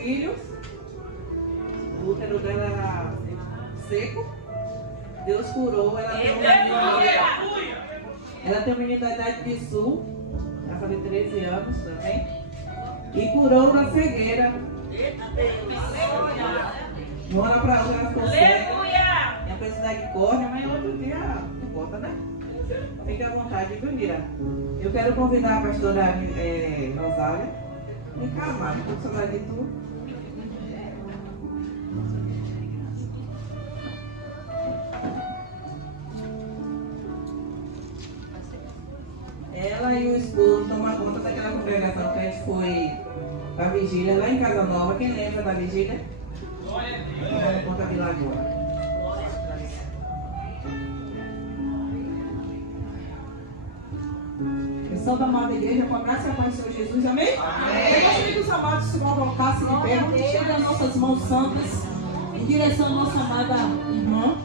filho, o útero dela era seco. Deus curou, ela tem um menino da idade de sul, ela faz 13 anos também, e curou na cegueira. De uma hora para outra ela ficou cega. Tinha precisado de córnea, mas outro dia não importa, né? Fique à vontade, viu, Mira? Eu quero convidar a pastora Rosália e calmar, porque você vai de tudo. Ela e o esposo tomam conta daquela congregação que a gente foi para a vigília lá em Casa Nova. Quem lembra da vigília? Tomando conta de Lagoa. Santo amada igreja, com a graça e a paz do Senhor Jesus, amém? Amém. Eu gostaria que os amados se colocassem de pé, vamos estender as nossas mãos santas em direção à nossa amada irmã.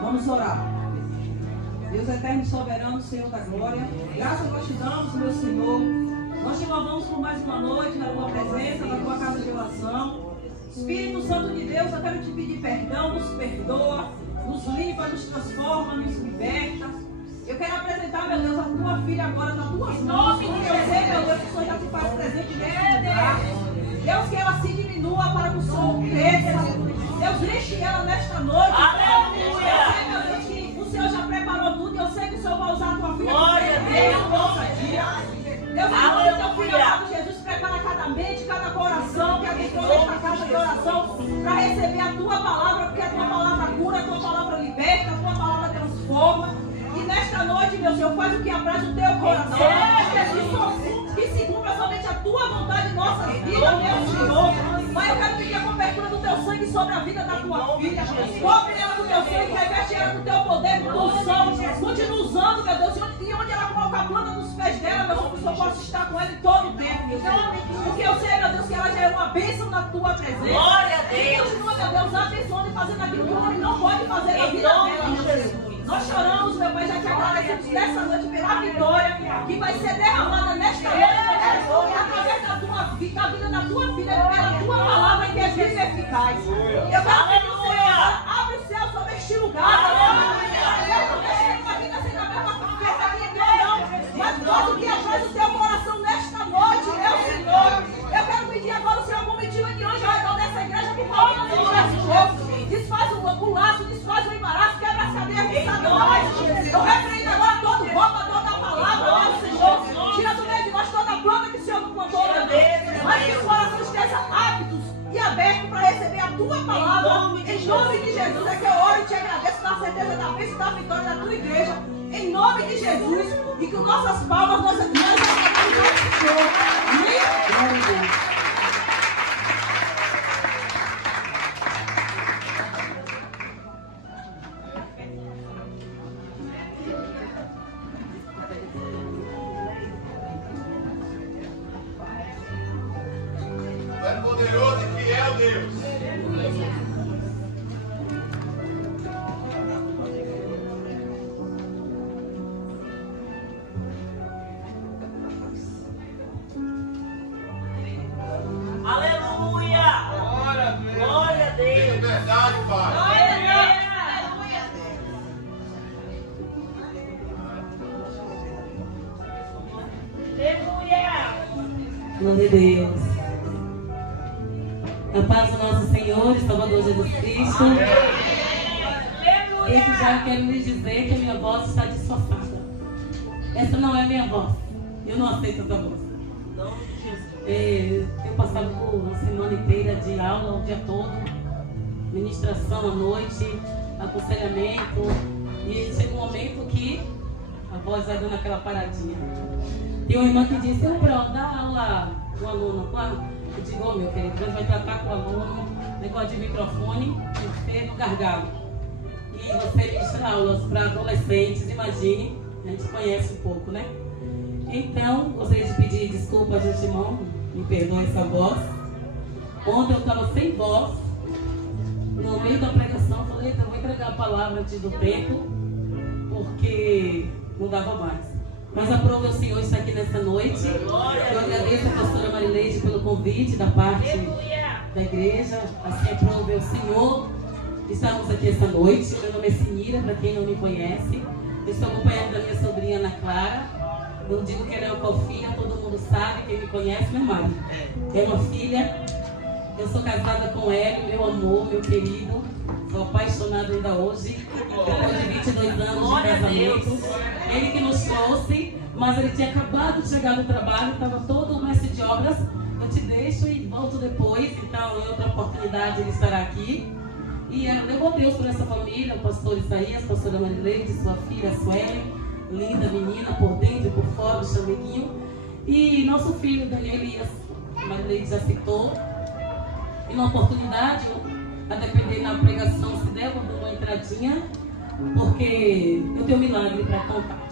Vamos orar. Deus eterno e soberano, Senhor da glória, graças nós te damos, meu Senhor. Nós te louvamos por mais uma noite na tua presença, na tua casa de oração. Espírito Santo de Deus, eu quero te pedir perdão, nos perdoa, nos limpa, nos transforma, nos liberta. Eu quero apresentar, meu Deus, a tua filha agora nas tuas mãos. Porque eu sei, meu Deus, que o Senhor já te faz presente nesse lugar. Deus, que ela se diminua para que o Senhor cresça. Deus, enche ela nesta noite. Aleluia. Eu sei, meu Deus, que o Senhor já preparou tudo. Eu sei que o Senhor vai usar a tua filha. Glória a Deus. Deus, em teu filho amado Jesus, prepara cada mente, cada coração que adentrou nesta casa de oração para receber a tua palavra, porque a tua palavra cura, a tua palavra liberta, a tua palavra transforma. E nesta noite, meu Senhor, faz o que apraz o teu coração. Que se cumpra somente a tua vontade em nossas vidas, meu Senhor. Mas eu quero pedir a cobertura do teu sangue sobre a vida da tua filha. Cobre ela com teu sangue, reveste ela com teu poder, com tua unção. Continua usando, meu Deus. E onde ela coloca a planta nos pés dela, meu Senhor, que o Senhor possa estar com ela em todo o tempo, meu Senhor. Porque eu sei, meu Deus, que ela já é uma bênção na tua presença. Glória a Deus. Continua, meu Deus, abençoando e fazendo aquilo que o homem não pode fazer na vida dela, meu Deus. Nós choramos, meu Pai, já te agradecemos nessa noite pela vitória que vai ser derramada nesta noite, através da tua vida, da vida da tua filha, pela tua palavra que é viva e eficaz. Eu quero pedir ao Senhor, abre o céu sobre este lugar. Eu não deixo nenhuma vida sem a mesma confiança minha não, mas todo o que atrás do teu coração nesta noite, meu Senhor. Eu quero pedir agora o Senhor comitiva de anjo ao redor dessa igreja, por favor, não segura esse jogo. Desfaz o laço, desfaz o embaraço, quebra as cadeias que Satanás. Eu repreendo agora todo roubo, toda a palavra, meu Senhor. Tira do meio de nós toda a planta que o Senhor não plantou, meu Deus. Mas que os corações estejam aptos e abertos para receber a tua palavra. Em nome de Jesus é que eu oro e te agradeço na certeza da bênção e da vitória da tua igreja. Em nome de Jesus. E que nossas palmas, nós agradecemos ao Senhor. Amém? Poderoso e fiel Deus. Aleluia. Glória a Deus. Tem verdade, Pai. Glória a Deus. Aleluia. Glória a Deus. A paz do nosso Senhor e Salvador Jesus Cristo. Desde já eu quero lhes dizer que a minha voz está disfarçada. Essa não é a minha voz. Eu não aceito essa voz. Tenho passado por uma semana inteira de aula o dia todo, ministração à noite, aconselhamento. E chega um momento que a voz vai dando aquela paradinha. Tem uma irmã que disse: pronto, dá aula com o aluno. Claro. Eu digo: meu querido, Deus vai tratar com o aluno, negócio de microfone, ter no gargalo. E você ministra aulas para adolescentes, imagine, a gente conhece um pouco, né? Então, gostaria de pedir desculpa de antemão, me perdoe essa voz. Ontem eu estava sem voz, no meio da pregação, falei: eu vou entregar a palavra antes do tempo, porque não dava mais. Mas aprove o Senhor estar aqui nessa noite. Eu agradeço a pastora Marileide pelo convite da parte da igreja. Assim aprove o Senhor estarmos aqui essa noite. Meu nome é Sinira, para quem não me conhece. Eu estou acompanhada da minha sobrinha Ana Clara. Eu digo que ela é uma co-filha, todo mundo sabe, quem me conhece, meu marido. É uma filha. Eu sou casada com ele, meu amor, meu querido. Sou apaixonada ainda hoje, depois de 22 anos de casamento. Ele que nos trouxe, mas ele tinha acabado de chegar no trabalho, estava todo o mestre de obras. Eu te deixo e volto depois, então em outra oportunidade ele estará aqui. E levou Deus por essa família, o pastor Isaías, a pastora Marileide, sua filha Sueli, linda menina, por dentro e por fora, o chameguinho. E nosso filho Daniel Elias, a Marileide já citou. E na oportunidade, a depender da pregação, se der, eu vou dar uma entradinha, porque eu tenho um milagre para contar.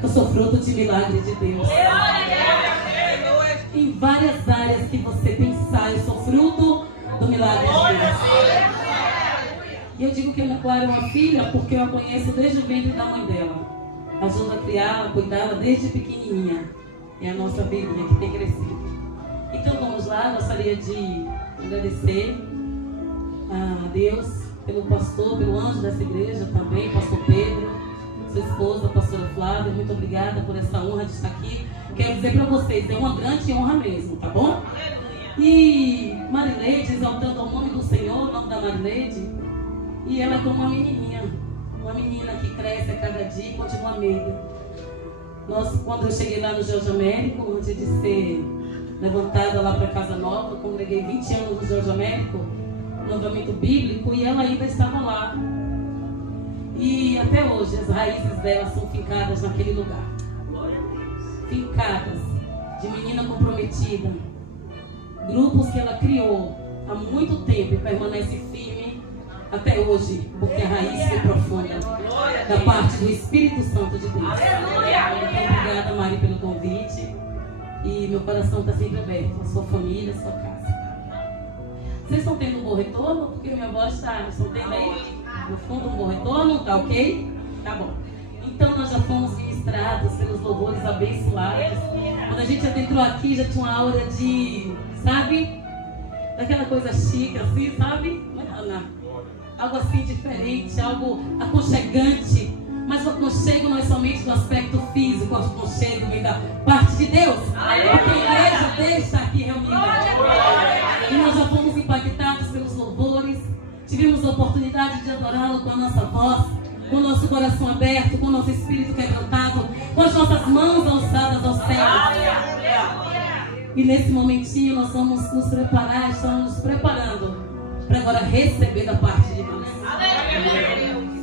Eu sou fruto de milagre de Deus. Em várias áreas que você pensar, eu sou fruto do milagre de Deus. E eu digo que Ana Clara é uma filha porque eu a conheço desde o ventre da mãe dela. Ajuda a criá-la, cuidá-la desde pequenininha. É a nossa filhinha que tem crescido. Então vamos lá, gostaria de agradecer a Deus pelo pastor, pelo anjo dessa igreja também, pastor Pedro, sua esposa, a pastora Flávia. Muito obrigada por essa honra de estar aqui. Quero dizer para vocês, é uma grande honra mesmo, tá bom? E Marileide, exaltando o nome do Senhor, o nome da Marileide, e ela é como uma menininha que cresce a cada dia e continua amiga. Quando eu cheguei lá no Jorge Américo, antes de ser levantada lá para Casa Nova, eu congreguei 20 anos no Jorge Américo, no Avivamento Bíblico, e ela ainda estava lá. E até hoje as raízes dela são fincadas naquele lugar. Fincadas, de menina comprometida. Grupos que ela criou há muito tempo e permanece firme até hoje, porque a raiz foi profunda, da parte do Espírito Santo de Deus. Muito obrigada, Mari, pelo convite. E meu coração está sempre aberto, a sua família, a sua casa. Vocês estão tendo um bom retorno? Porque minha voz está... Estão tendo aí, no fundo, um bom retorno? Tá ok? Tá bom. Então nós já fomos ministrados pelos louvores abençoados. Quando a gente adentrou aqui, já tinha uma aura de... Sabe? Daquela coisa chique, assim, sabe? Algo assim diferente, algo aconchegante. Mas o aconchego não é somente do aspecto físico, o aconchego vem da parte de Deus. Porque a igreja dele está aqui reunida. E nós já fomos impactados pelos louvores. Tivemos a oportunidade de adorá-lo com a nossa voz, com o nosso coração aberto, com o nosso espírito quebrantado, com as nossas mãos alçadas aos céus. E nesse momentinho nós vamos nos preparar, estamos nos preparando para agora receber da parte de Deus.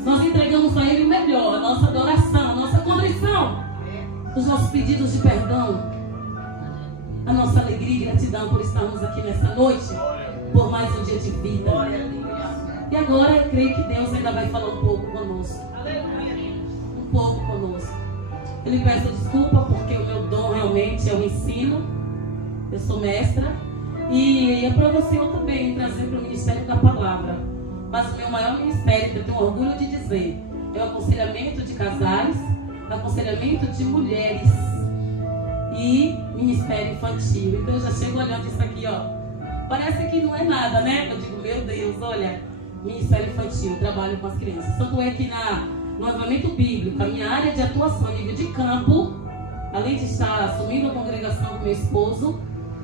Nós entregamos a Ele o melhor, a nossa adoração, a nossa contrição, os nossos pedidos de perdão, a nossa alegria e gratidão por estarmos aqui nessa noite, por mais um dia de vida. E agora eu creio que Deus ainda vai falar um pouco conosco. Um pouco conosco. Eu lhe peço desculpa porque o meu dom realmente é o ensino. Eu sou mestra. E é para o Senhor também trazer para o Ministério da Palavra. Mas o meu maior ministério, que eu tenho orgulho de dizer, é o aconselhamento de casais, o aconselhamento de mulheres e ministério infantil. Então eu já chego olhando isso aqui, ó. Parece que não é nada, né? Eu digo, meu Deus, olha, ministério infantil, trabalho com as crianças. Tanto é que no Avivamento Bíblico, a minha área de atuação a nível de campo, além de estar assumindo a congregação com meu esposo,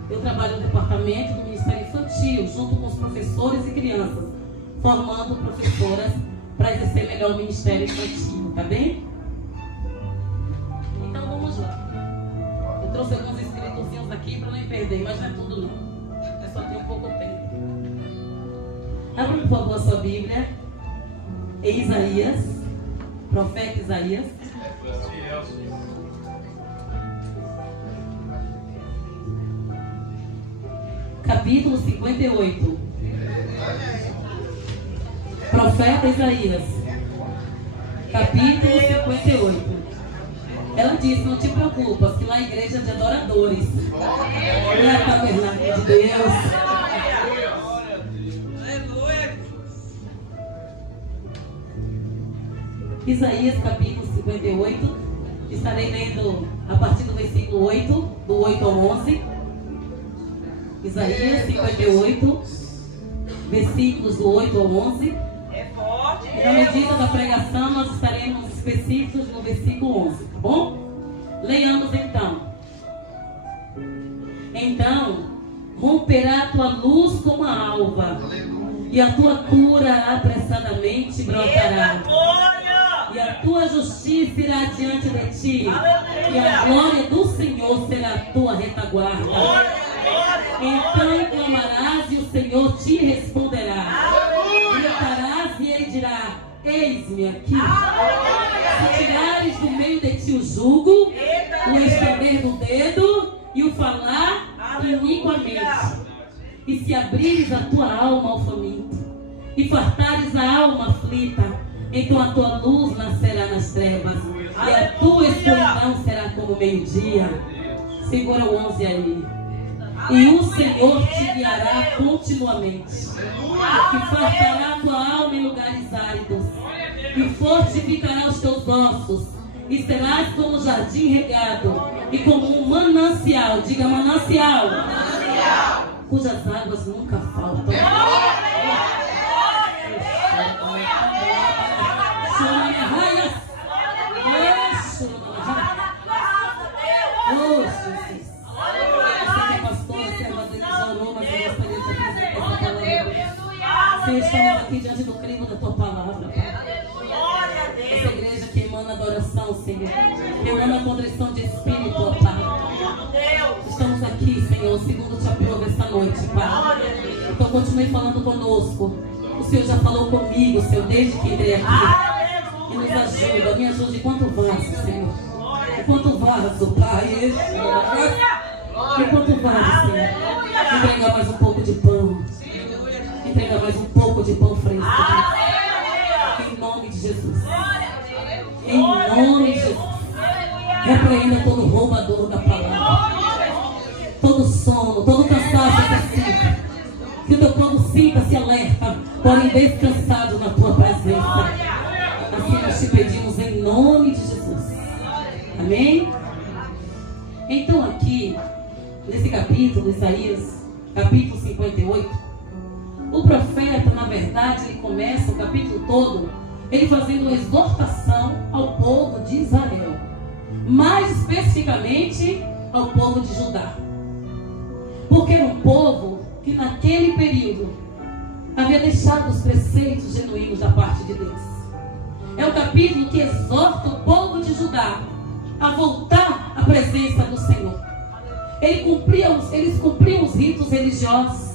eu trabalho no departamento do Ministério Infantil, junto com os professores e crianças, formando professoras para exercer melhor o Ministério Infantil, tá bem? Então vamos lá. Eu trouxe alguns escritozinhos aqui para não me perder, mas não é tudo não. Eu só tenho pouco tempo. Abra por favor a sua Bíblia em Isaías, profeta Isaías. Capítulo 58. Profeta Isaías, capítulo 58. Ela disse, não te preocupas, que lá é a igreja de adoradores. Não é tabernáculo de Deus. Isaías capítulo 58. Estarei lendo a partir do versículo 8, do 8 ao 11. Isaías 58, versículos do 8 ao 11. E na medida da pregação nós estaremos específicos no versículo 11, tá bom? Leiamos então. Então romperá a tua luz como a alva, e a tua cura apressadamente brotará. E a tua justiça irá diante de ti, e a glória do Senhor será a tua retaguarda. Então clamarás e o Senhor te responderá. Gritarás e ele dirá: eis-me aqui. Se tirares do meio de ti o jugo, o estender do dedo e o falar iniquamente, e se abrires a tua alma ao faminto, e fartares a alma aflita, então a tua luz nascerá nas trevas, e a tua escuridão será como meio-dia. Segura o 11 aí. E o Senhor te guiará continuamente, e fartará a tua alma em lugares áridos, e fortificará os teus ossos, e serás como um jardim regado, e como um manancial, diga manancial, cujas águas nunca faltam. Senhor, estamos aqui diante do crivo da tua palavra, Pai. Essa igreja que emana adoração, Senhor, que emana contrição de espírito, ó Pai. Estamos aqui, Senhor, segundo te aprove esta noite, Pai. Então continue falando conosco. O Senhor já falou comigo, Senhor, desde que entrei aqui. E nos ajuda, me ajude enquanto vaso, Senhor. Enquanto vaso, Pai. Enquanto vaso, Senhor. Entregar mais um pouco de pão. Entrega mais um pouco de pão fresco. Em nome de Jesus. Em nome de Jesus. Repreenda todo roubador da palavra. Todo sono, todo cansaço excessivo. Que o teu povo sinta-se alerta, porém descansado na tua presença. Assim nós te pedimos em nome de Jesus. Amém? Então aqui, nesse capítulo, Isaías, capítulo 58, o profeta, na verdade, ele começa o capítulo todo, ele fazendo uma exortação ao povo de Israel, mais especificamente ao povo de Judá, porque era um povo que naquele período havia deixado os preceitos genuínos da parte de Deus. É o capítulo que exorta o povo de Judá a voltar à presença do Senhor. Eles cumpriam os ritos religiosos,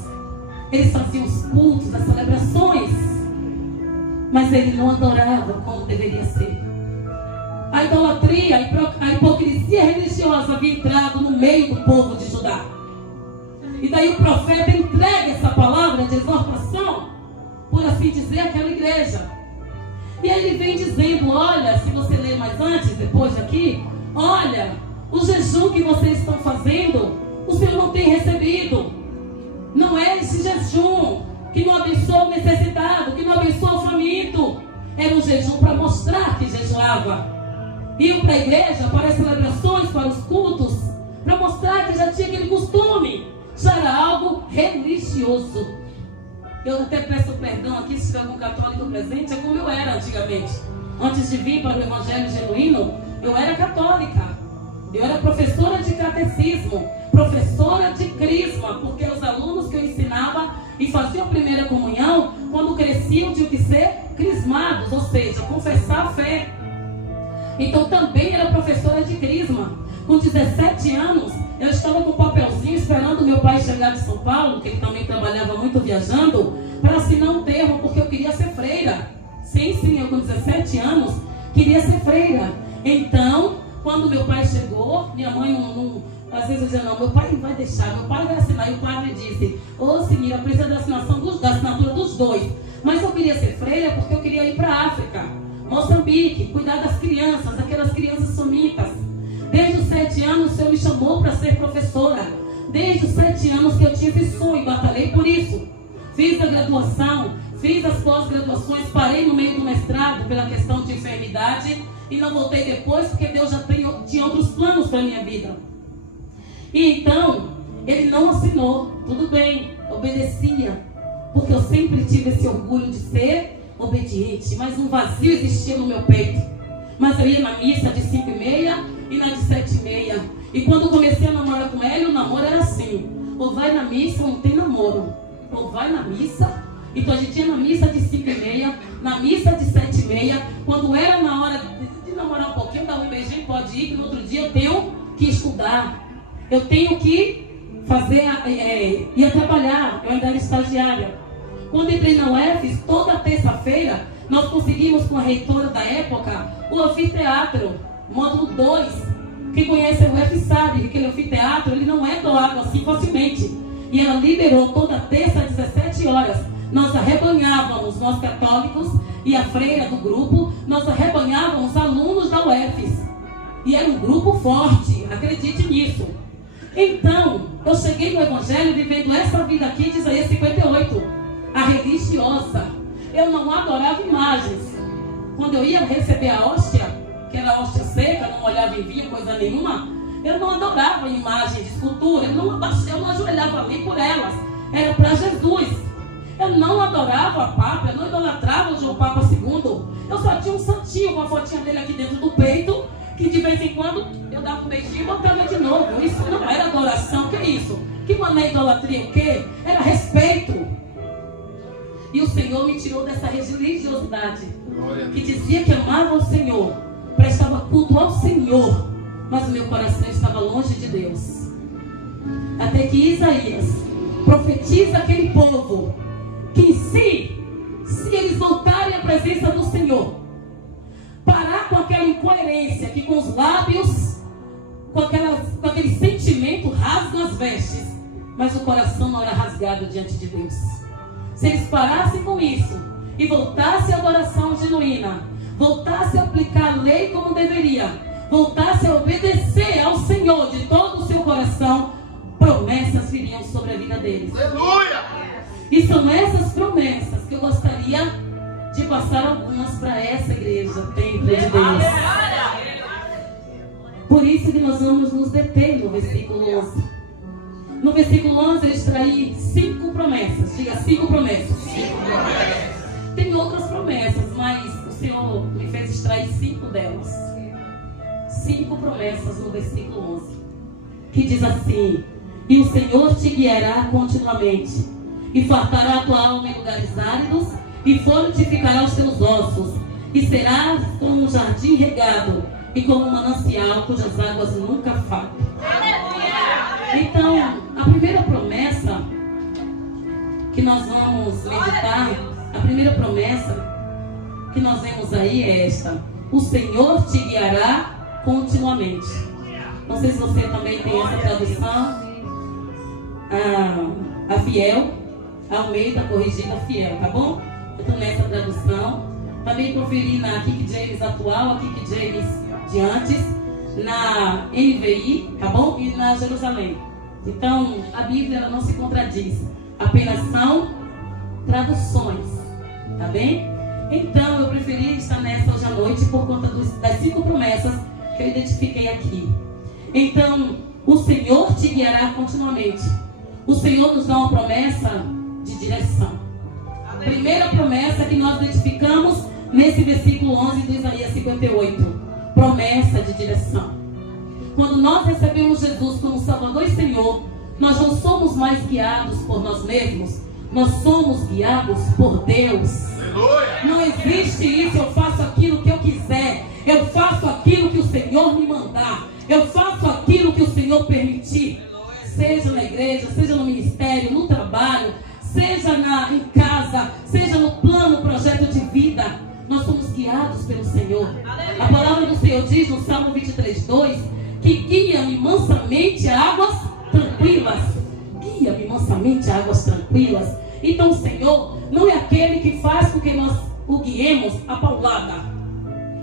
eles faziam os cultos, as celebrações, mas ele não adorava como deveria ser. A idolatria, a hipocrisia religiosa havia entrado no meio do povo de Judá. E daí o profeta entrega essa palavra de exortação, por assim dizer, àquela igreja. E aí ele vem dizendo: olha, se você ler mais antes, depois daqui, olha, o jejum que vocês estão fazendo, o Senhor não tem recebido. Não é esse jejum que não abençoa o necessitado, que não abençoa o faminto. Era um jejum para mostrar que jejuava. Iam para a igreja, para as celebrações, para os cultos, para mostrar que já tinha aquele costume. Já era algo religioso. Eu até peço perdão aqui se tiver algum católico presente, é como eu era antigamente. Antes de vir para o Evangelho Genuíno, eu era católica. Eu era professora de catecismo, professora de crisma, porque os alunos que eu ensinava e faziam a primeira comunhão, quando cresciam tinham que ser crismados, ou seja, confessar a fé. Então também era professora de crisma. Com 17 anos, eu estava com um papelzinho esperando meu pai chegar de São Paulo, que ele também trabalhava muito viajando, para assinar um termo, porque eu queria ser freira. Sim, eu com 17 anos queria ser freira. Então, quando meu pai chegou, minha mãe às vezes eu dizia: não, meu pai não vai deixar, meu pai vai assinar. E o padre disse: ô senhora, precisa da assinatura dos dois. Mas eu queria ser freira porque eu queria ir para a África, Moçambique, cuidar das crianças, aquelas crianças somitas. Desde os 7 anos o Senhor me chamou para ser professora. Desde os 7 anos que eu tive esse sonho, batalhei por isso. Fiz a graduação, fiz as pós-graduações, parei no meio do mestrado pela questão de enfermidade e não voltei depois porque Deus já tinha outros planos para a minha vida. E então, ele não assinou, tudo bem, obedecia, porque eu sempre tive esse orgulho de ser obediente, mas um vazio existia no meu peito. Mas eu ia na missa de 5h30 e na de 7h30. E quando comecei a namorar com ele, o namoro era assim: ou vai na missa ou não tem namoro. Ou vai na missa. Então a gente ia na missa de 5h30, na missa de 7h30. Quando era na hora de namorar um pouquinho, dava um beijinho, pode ir, que no outro dia eu tenho que estudar. Eu tenho que fazer, ia trabalhar, eu ainda era estagiária. Quando entrei na UFES, toda terça-feira, nós conseguimos com a reitora da época o anfiteatro, módulo 2. Quem conhece a UFES sabe que aquele anfiteatro ele não é doado assim facilmente. E ela liberou toda terça às 17 horas. Nós arrebanhávamos, nós católicos e a freira do grupo, nós arrebanhávamos alunos da UFES. E era um grupo forte, acredite nisso. Então, eu cheguei no Evangelho vivendo essa vida aqui de Isaías 58, a religiosa. Eu não adorava imagens. Quando eu ia receber a hóstia, que era a hóstia seca, não olhava em vinho, coisa nenhuma, eu não adorava imagens de escultura, eu não ajoelhava ali por elas, era para Jesus. Eu não adorava a Papa, eu não idolatrava o João Papa II. Eu só tinha um santinho com a fotinha dele aqui dentro do peito, que de vez em quando eu dava um beijinho e botava de novo. Isso não era adoração, que é isso? Que não é idolatria, o quê? Era respeito. E o Senhor me tirou dessa religiosidade, que dizia que amava o Senhor, prestava culto ao Senhor, mas o meu coração estava longe de Deus. Até que Isaías profetiza aquele povo, que se eles voltarem à presença do Senhor, parar com aquela incoerência que com os lábios, com aquele sentimento rasgam as vestes, mas o coração não era rasgado diante de Deus. Se eles parassem com isso e voltassem à adoração genuína, voltassem a aplicar a lei como deveria, voltassem a obedecer ao Senhor de todo o seu coração, promessas viriam sobre a vida deles. Aleluia! E são essas promessas que eu gostaria de passar algumas para essa igreja, templo de Deus. Por isso que nós vamos nos deter no versículo 11. No versículo 11 eu extraí 5 promessas. Diga 5 promessas. 5 promessas. Tem outras promessas, mas o Senhor me fez extrair 5 delas. 5 promessas no versículo 11. Que diz assim: e o Senhor te guiará continuamente, e fartará a tua alma em lugares áridos, e fortificará os teus ossos, e serás como um jardim regado, e como um manancial cujas águas nunca faltam. Então, a primeira promessa que nós vamos meditar, a primeira promessa que nós vemos aí é esta: o Senhor te guiará continuamente. Não sei se você também tem essa tradução, a Fiel, Almeida corrigida Fiel, tá bom? Eu estou nessa tradução. Também conferi na King James atual, a King James de antes, na NVI, tá bom? E na Jerusalém. Então, a Bíblia ela não se contradiz, apenas são traduções, tá bem? Então, eu preferi estar nessa hoje à noite por conta das 5 promessas que eu identifiquei aqui. Então, o Senhor te guiará continuamente. O Senhor nos dá uma promessa de direção. A primeira promessa que nós identificamos nesse versículo 11 do Isaías 58. Promessa de direção. Quando nós recebemos Jesus como Salvador e Senhor, nós não somos mais guiados por nós mesmos, nós somos guiados por Deus. Não existe isso, eu faço aquilo que eu quiser, eu faço aquilo que o Senhor me mandar, eu faço aquilo que o Senhor permitir. Seja na igreja, seja no ministério, no trabalho, seja em casa, seja no plano, projeto de vida, nós somos guiados pelo Senhor. A palavra do Senhor diz no Salmo 23:2 que guia-me mansamente a águas tranquilas. Guia-me mansamente a águas tranquilas. Então o Senhor não é aquele que faz com que nós o guiemos a paulada,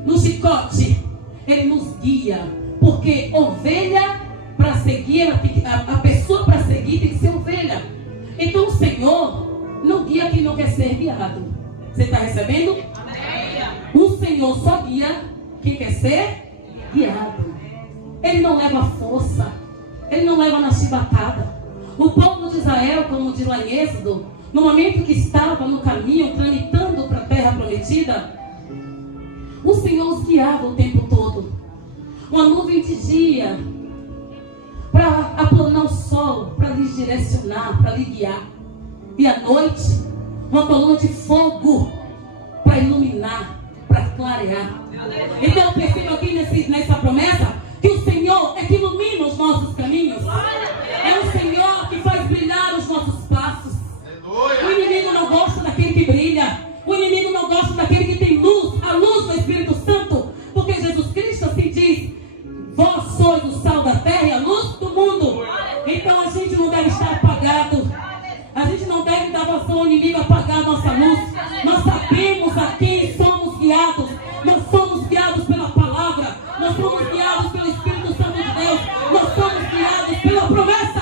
no chicote. Ele nos guia, porque ovelha para seguir, a pessoa para seguir tem que ser ovelha. Então o Senhor não guia quem não Senhor quer ser guiado. Você está recebendo? O Senhor só guia quem quer ser guiado. Ele não leva força. Ele não leva na chibatada. O povo de Israel, como diz lá em Êxodo, no momento que estava no caminho, tramitando para a terra prometida, o Senhor os guiava o tempo todo. Uma nuvem de dia para aplanar o sol, para lhes direcionar, para lhe guiar. E à noite, uma coluna de fogo para iluminar, para clarear. Então eu percebo aqui nessa promessa que o Senhor é que ilumina os nossos caminhos. É o Senhor que faz brilhar os nossos passos. O inimigo não gosta daquele que brilha. O inimigo não gosta daquele que tem luz, a luz do Espírito Santo. Porque Jesus Cristo assim diz: vós sois o sal da terra e a luz do mundo. Então a gente não deve estar apagado. A gente não deve dar vazão ao inimigo apagar a nossa luz. Nós sabemos a quem somos guiados. Nós somos guiados pela palavra. Nós somos guiados pelo Espírito Santo de Deus. Nós somos guiados pela promessa.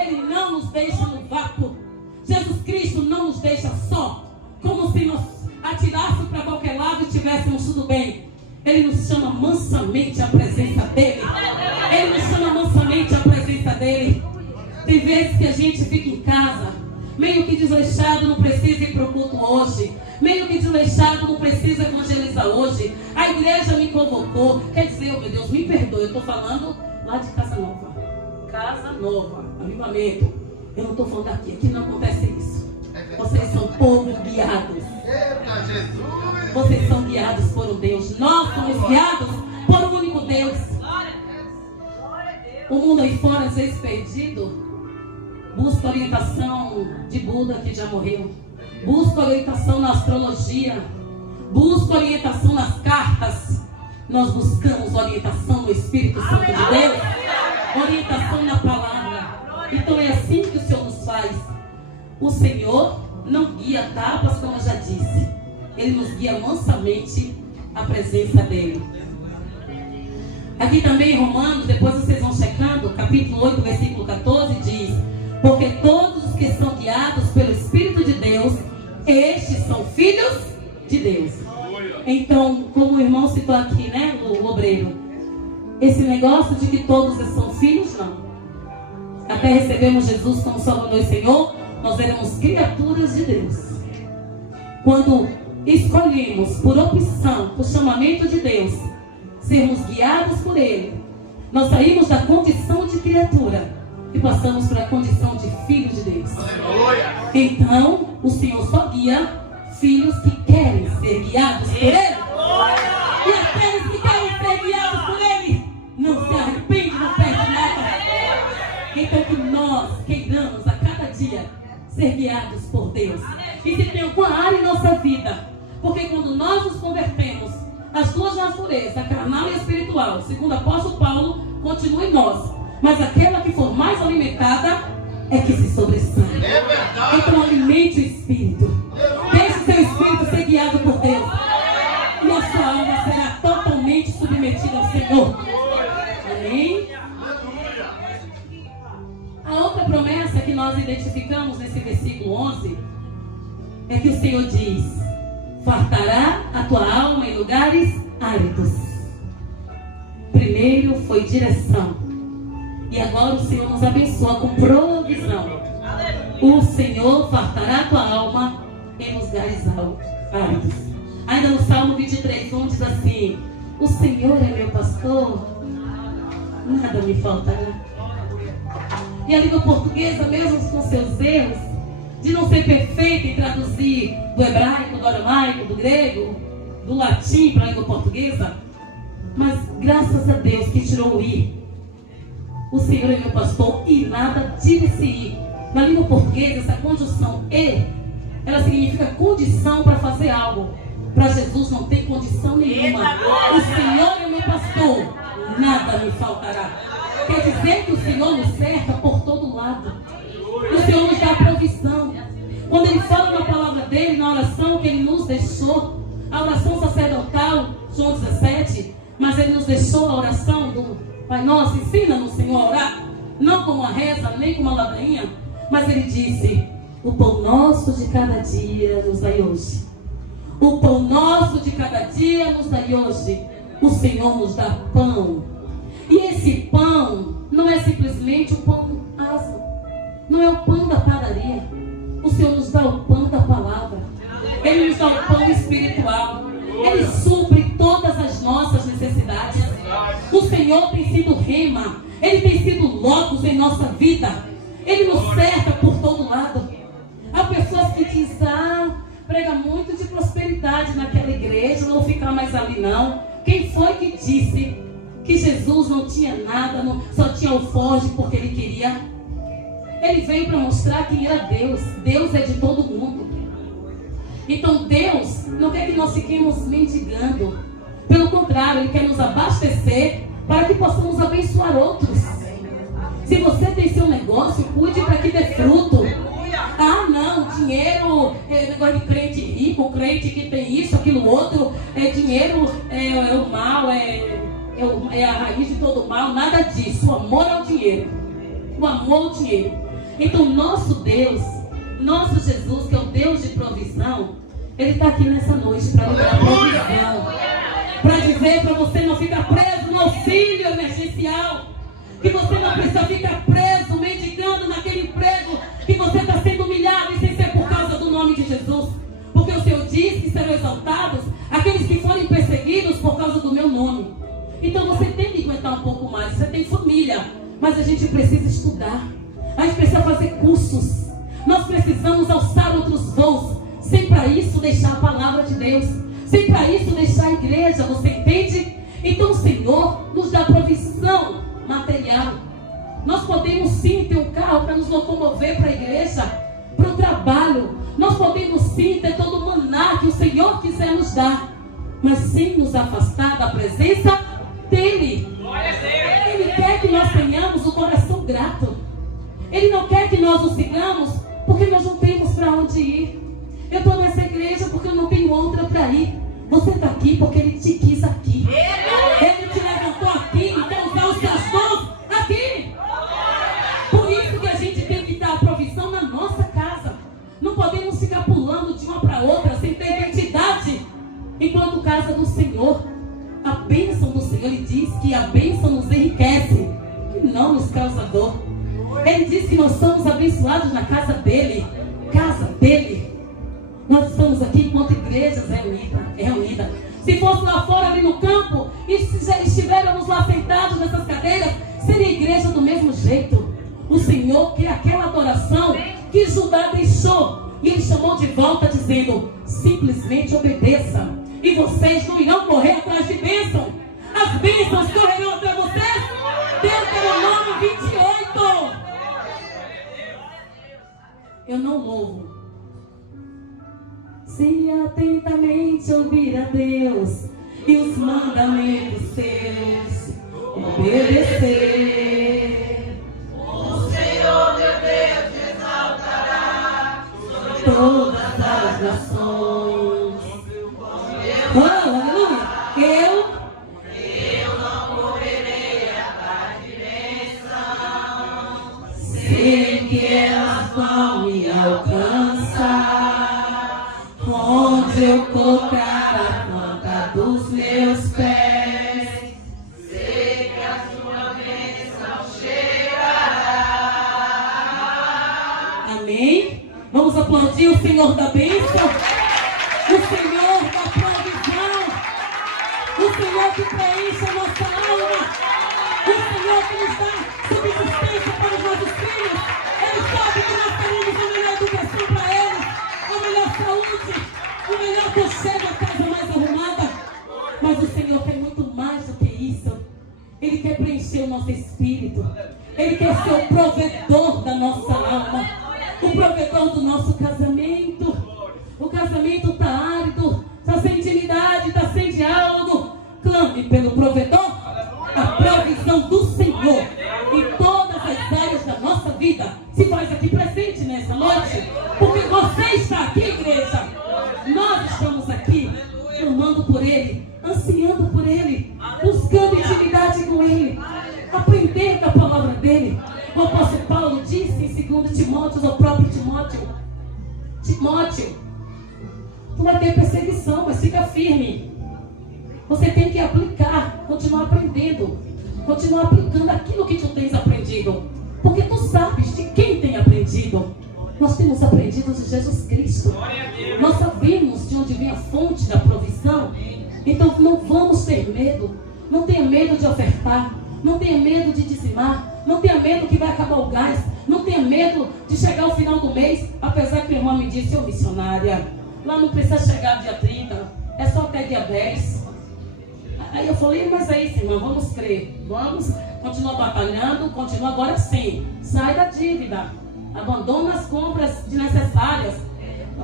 Ele não nos deixa no vácuo. Jesus Cristo não nos deixa só, como se nos atirasse para qualquer lado e tivéssemos tudo bem. Ele nos chama mansamente à presença dele. Ele nos chama mansamente à presença dele. Tem vezes que a gente fica em casa, meio que desleixado, não precisa ir para o culto hoje. Meio que desleixado, não precisa evangelizar hoje. A igreja me convocou. Quer dizer, oh meu Deus, me perdoe, eu estou falando lá de Casa Nova. Casa Nova, avivamento. Eu não estou falando daqui, aqui não acontece isso. Vocês são povo guiados. Vocês são guiados por um Deus. Nós somos guiados por um único Deus. O mundo aí fora, às vezes perdido, busca orientação de Buda, que já morreu. Busca orientação na astrologia. Busca orientação nas cartas. Nós buscamos orientação no Espírito Santo de Deus. Orientação na palavra. Então é assim que o Senhor nos faz. O Senhor não guia tapas, como eu já disse. Ele nos guia mansamente à presença dele. Aqui também em Romanos, depois vocês vão checando, capítulo 8, versículo 14, diz: porque todos os que são guiados pelo Espírito de Deus, estes são filhos de Deus. Então, como o irmão citou aqui, né, o obreiro, esse negócio de que todos são filhos, não. Até recebemos Jesus como Salvador e Senhor, nós éramos criaturas de Deus. Quando escolhemos por opção, por chamamento de Deus, sermos guiados por Ele, nós saímos da condição de criatura e passamos para a condição de filhos de Deus. Então, o Senhor só guia filhos que querem ser guiados por Ele. E aqueles que querem ser guiados por Ele não se arrependem, não perdem nada. Então que nós queiramos a cada dia ser guiados por Deus. E se tem alguma área em nossa vida, porque quando nós nos convertemos, as duas naturezas, a carnal e a espiritual, segundo o apóstolo Paulo, continua em nós. Mas aquela que for mais alimentada é que se sobressai. Então alimente o espírito. Deixe o seu espírito ser guiado por Deus. E a sua alma será totalmente submetida ao Senhor. Amém? A outra promessa que nós identificamos nesse versículo 11 é que o Senhor diz: fartará a tua alma em lugares áridos. Primeiro foi direção, e agora o Senhor nos abençoa com provisão. O Senhor fartará a tua alma em lugares áridos. Ainda no Salmo 23:1 diz assim: o Senhor é meu pastor, nada me faltará. E a língua portuguesa, mesmo com seus erros, de não ser perfeita em traduzir do hebraico, do aramaico, do grego, do latim para a língua portuguesa, mas graças a Deus que tirou o i. O Senhor é meu pastor e nada tira esse i. Na língua portuguesa, essa conjunção e, ela significa condição para fazer algo. Para Jesus não tem condição nenhuma. O Senhor é meu pastor, nada me faltará. Quer dizer que o Senhor nos cerca por todo lado. O Senhor nos dá provisão. Quando Ele fala na palavra dele, na oração que Ele nos deixou, a oração sacerdotal, João 17, mas Ele nos deixou a oração do Pai Nosso. Ensina-nos, Senhor, a orar, não como uma reza, nem como uma ladainha, mas Ele disse: O pão nosso de cada dia nos dai hoje. O pão nosso de cada dia nos dai hoje. O Senhor nos dá pão. E esse pão não é simplesmente o pão raso. Não é o pão da padaria. O Senhor nos dá o pão da palavra. Ele nos dá o pão espiritual. Ele supre todas as nossas necessidades. O Senhor tem sido rema. Ele tem sido logos em nossa vida. Ele nos cerca por todo lado. Há pessoas que dizem, prega muito de prosperidade naquela igreja, não vou ficar mais ali não. Quem foi que disse que Jesus não tinha nada, só tinha alforje porque ele queria? Ele veio para mostrar quem era Deus. Deus é de todo mundo. Então Deus não quer que nós fiquemos mendigando. Pelo contrário, Ele quer nos abastecer para que possamos abençoar outros. Se você tem seu negócio, cuide para que dê fruto. Não, dinheiro é negócio de crente rico, crente que tem isso, aquilo outro. Dinheiro é o mal, é a raiz de todo mal. Nada disso. O amor ao dinheiro. O amor ao dinheiro. Então, nosso Deus, nosso Jesus, que é o Deus de provisão, Ele está aqui nessa noite para lhe dar provisão. Para dizer para você não ficar preso no auxílio emergencial. Que você não precisa ficar preso, mendigando naquele emprego. Que você está sendo humilhado e sem ser por causa do nome de Jesus. Porque o Senhor diz que serão exaltados aqueles que forem perseguidos por causa do meu nome. Então você tem que aguentar um pouco mais. Você tem família, mas a gente precisa estudar. A gente precisa fazer cursos. Nós precisamos alçar outros voos. Sem para isso deixar a palavra de Deus. Sem para isso deixar a igreja. Você entende? Então o Senhor nos dá provisão material. Nós podemos sim ter um carro para nos locomover para a igreja, para o trabalho. Nós podemos sim ter todo o maná que o Senhor quiser nos dar, mas sem nos afastar da presença dEle. Ele quer que nós tenhamos o coração grato. Ele não quer que nós o sigamos porque nós não temos para onde ir. Eu estou nessa igreja porque eu não tenho outra para ir. Você está aqui porque Ele te quis aqui. Ele te levantou aqui, então usar os seus dons aqui. Por isso que a gente tem que dar a provisão na nossa casa. Não podemos ficar pulando de uma para outra sem ter identidade. Enquanto casa do Senhor, a bênção do Senhor, Ele diz que a bênção nos enriquece e não nos causa dor. Ele diz que nós somos abençoados na casa dEle. Casa dEle. Nós estamos aqui enquanto igrejas reunidas. Se fosse lá fora, ali no campo, e se já estivéssemos lá sentados nessas cadeiras, seria igreja do mesmo jeito. O Senhor quer aquela adoração que Judá deixou. E Ele chamou de volta dizendo, simplesmente obedeça. E vocês não irão correr atrás de bênção. As bênçãos correrão atrás de vocês. Deuteronômio 28. Eu não louvo sem atentamente ouvir a Deus e os mandamentos seus obedecer. O Senhor meu Deus te exaltará sobre Todas as nações. Aleluia! Eu não correrei atrás de bênção, sei que elas vão me alcançar. Onde eu colocar a planta dos meus pés, sei que a sua bênção chegará. Amém? Vamos aplaudir o Senhor da bênção, o Senhor da provisão, o Senhor que preenche a nossa alma, o Senhor que nos dá subsistência para os nossos filhos. Ele sabe que nós teremos a melhor educação para eles, a melhor saúde, o melhor conselho, a casa mais arrumada. Mas o Senhor quer muito mais do que isso. Ele quer preencher o nosso espírito. Ele quer ser o provedor da nossa alma, o provedor do nosso casamento. O casamento está árido, está sem intimidade, está sem diálogo. Clame pelo provedor, a provisão do Senhor em todas as áreas da nossa vida. Se faz aqui presente nessa noite, porque você está aqui, igreja. Nós estamos aqui clamando por Ele, ansiando por Ele, buscando intimidade com Ele, aprendendo a palavra dele. O apóstolo Paulo disse em 2 Timóteo, ao próprio Timóteo, Timóteo, tu vai ter perseguição, mas fica firme. Você tem que aplicar, continuar aprendendo, continuar aplicando aquilo que tu tens aprendido. Porque tu sabes de quem tem aprendido. Nós temos aprendido de Jesus Cristo. Nós sabemos de onde vem a fonte da provisão. Então não vamos ter medo. Não tenha medo de ofertar. Não tenha medo de dizimar. Não tenha medo que vai acabar o gás. Não tenha medo de chegar ao final do mês. Apesar que minha irmã me disse, ô missionária, lá não precisa chegar dia 30. É só até dia 10. Aí eu falei, mas é isso, irmã, vamos crer. Vamos continuar batalhando. Continua agora sim. Sai da dívida. Abandona as compras desnecessárias.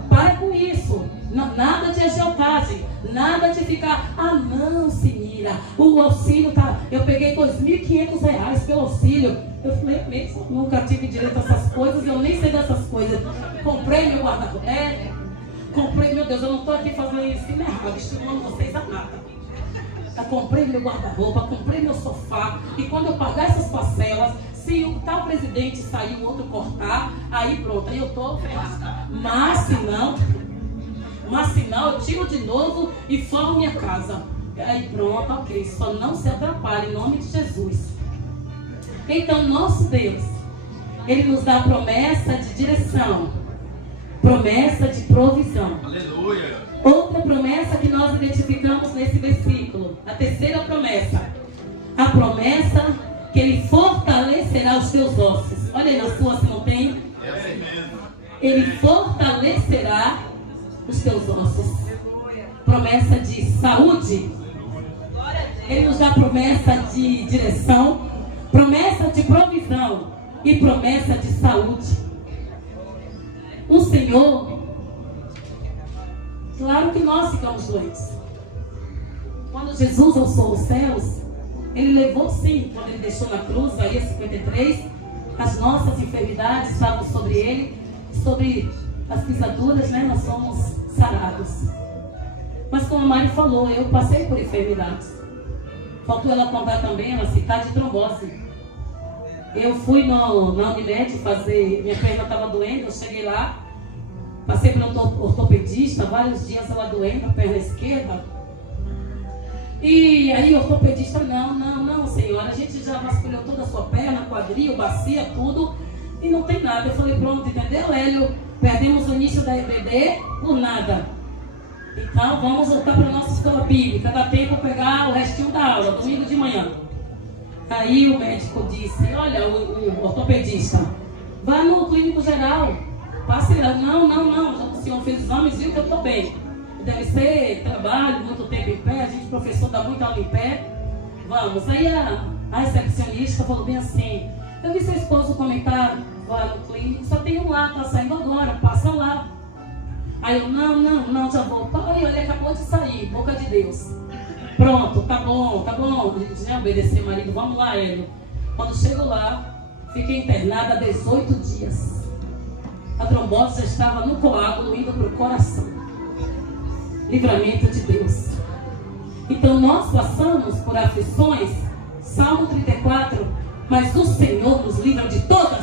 Para com isso. Nada de agiotagem. Nada de ficar, ah não, Sinira, o auxílio tá. Eu peguei R$2.500 pelo auxílio. Eu falei, mesmo, nunca tive direito a essas coisas. Eu nem sei dessas coisas. Comprei meu guarda-roupa. Comprei, meu Deus, eu não estou aqui fazendo isso errado, estimulando vocês a nada. Eu comprei meu guarda-roupa, comprei meu sofá. E quando eu pagar essas parcelas, se o tal presidente sair, o outro cortar, aí pronto, aí eu estou ferrada. Mas se não, eu tiro de novo e formo minha casa. Aí pronto, ok, só não se atrapalhe em nome de Jesus. Então, nosso Deus, Ele nos dá promessa de direção, promessa de provisão. Aleluia. Outra promessa que nós identificamos nesse versículo, a terceira promessa, a promessa que Ele fortalecerá os teus ossos. Olha aí na sua, se não tem. É assim mesmo. Ele fortalecerá os teus ossos. Promessa de saúde. Ele nos dá promessa de direção, promessa de provisão e promessa de saúde. O Senhor, claro que nós ficamos doentes. Quando Jesus alçou os céus, Ele levou sim, quando Ele deixou na cruz, Isaías 53, as nossas enfermidades estavam sobre Ele, sobre as pisaduras, né? Nós somos sarados. Mas como a Mari falou, eu passei por enfermidades. Faltou ela contar também, ela citar de trombose. Eu fui na Unimed fazer, minha perna estava doendo, eu cheguei lá, passei pelo ortopedista, vários dias ela doendo, a perna esquerda. E aí o ortopedista, não, senhora, a gente já vasculhou toda a sua perna, quadril, bacia, tudo, e não tem nada. Eu falei, pronto, entendeu, Hélio? Perdemos o início da EBD por nada. Então vamos voltar para a nossa escola bíblica, dá tempo pegar o restinho da aula, domingo de manhã. Aí o médico disse, olha, o ortopedista, vá no clínico geral, passe lá. Não, já o senhor fez exames e viu que eu estou bem. Deve ser trabalho, muito tempo em pé, a gente, professor, dá muita aula em pé. Vamos. Aí a recepcionista falou bem assim, eu vi seu esposo comentar lá no clínico, só tem um lá, tá saindo agora, passa lá. Aí eu, não, já vou. Olha, ele acabou de sair, boca de Deus. Pronto, tá bom. Já obedecer, marido, vamos lá, Hélio. Quando chego lá, fiquei internada há 18 dias. A trombose já estava no coágulo, indo para o coração. Livramento de Deus. Então nós passamos por aflições, Salmo 34, mas o Senhor nos livra de todas.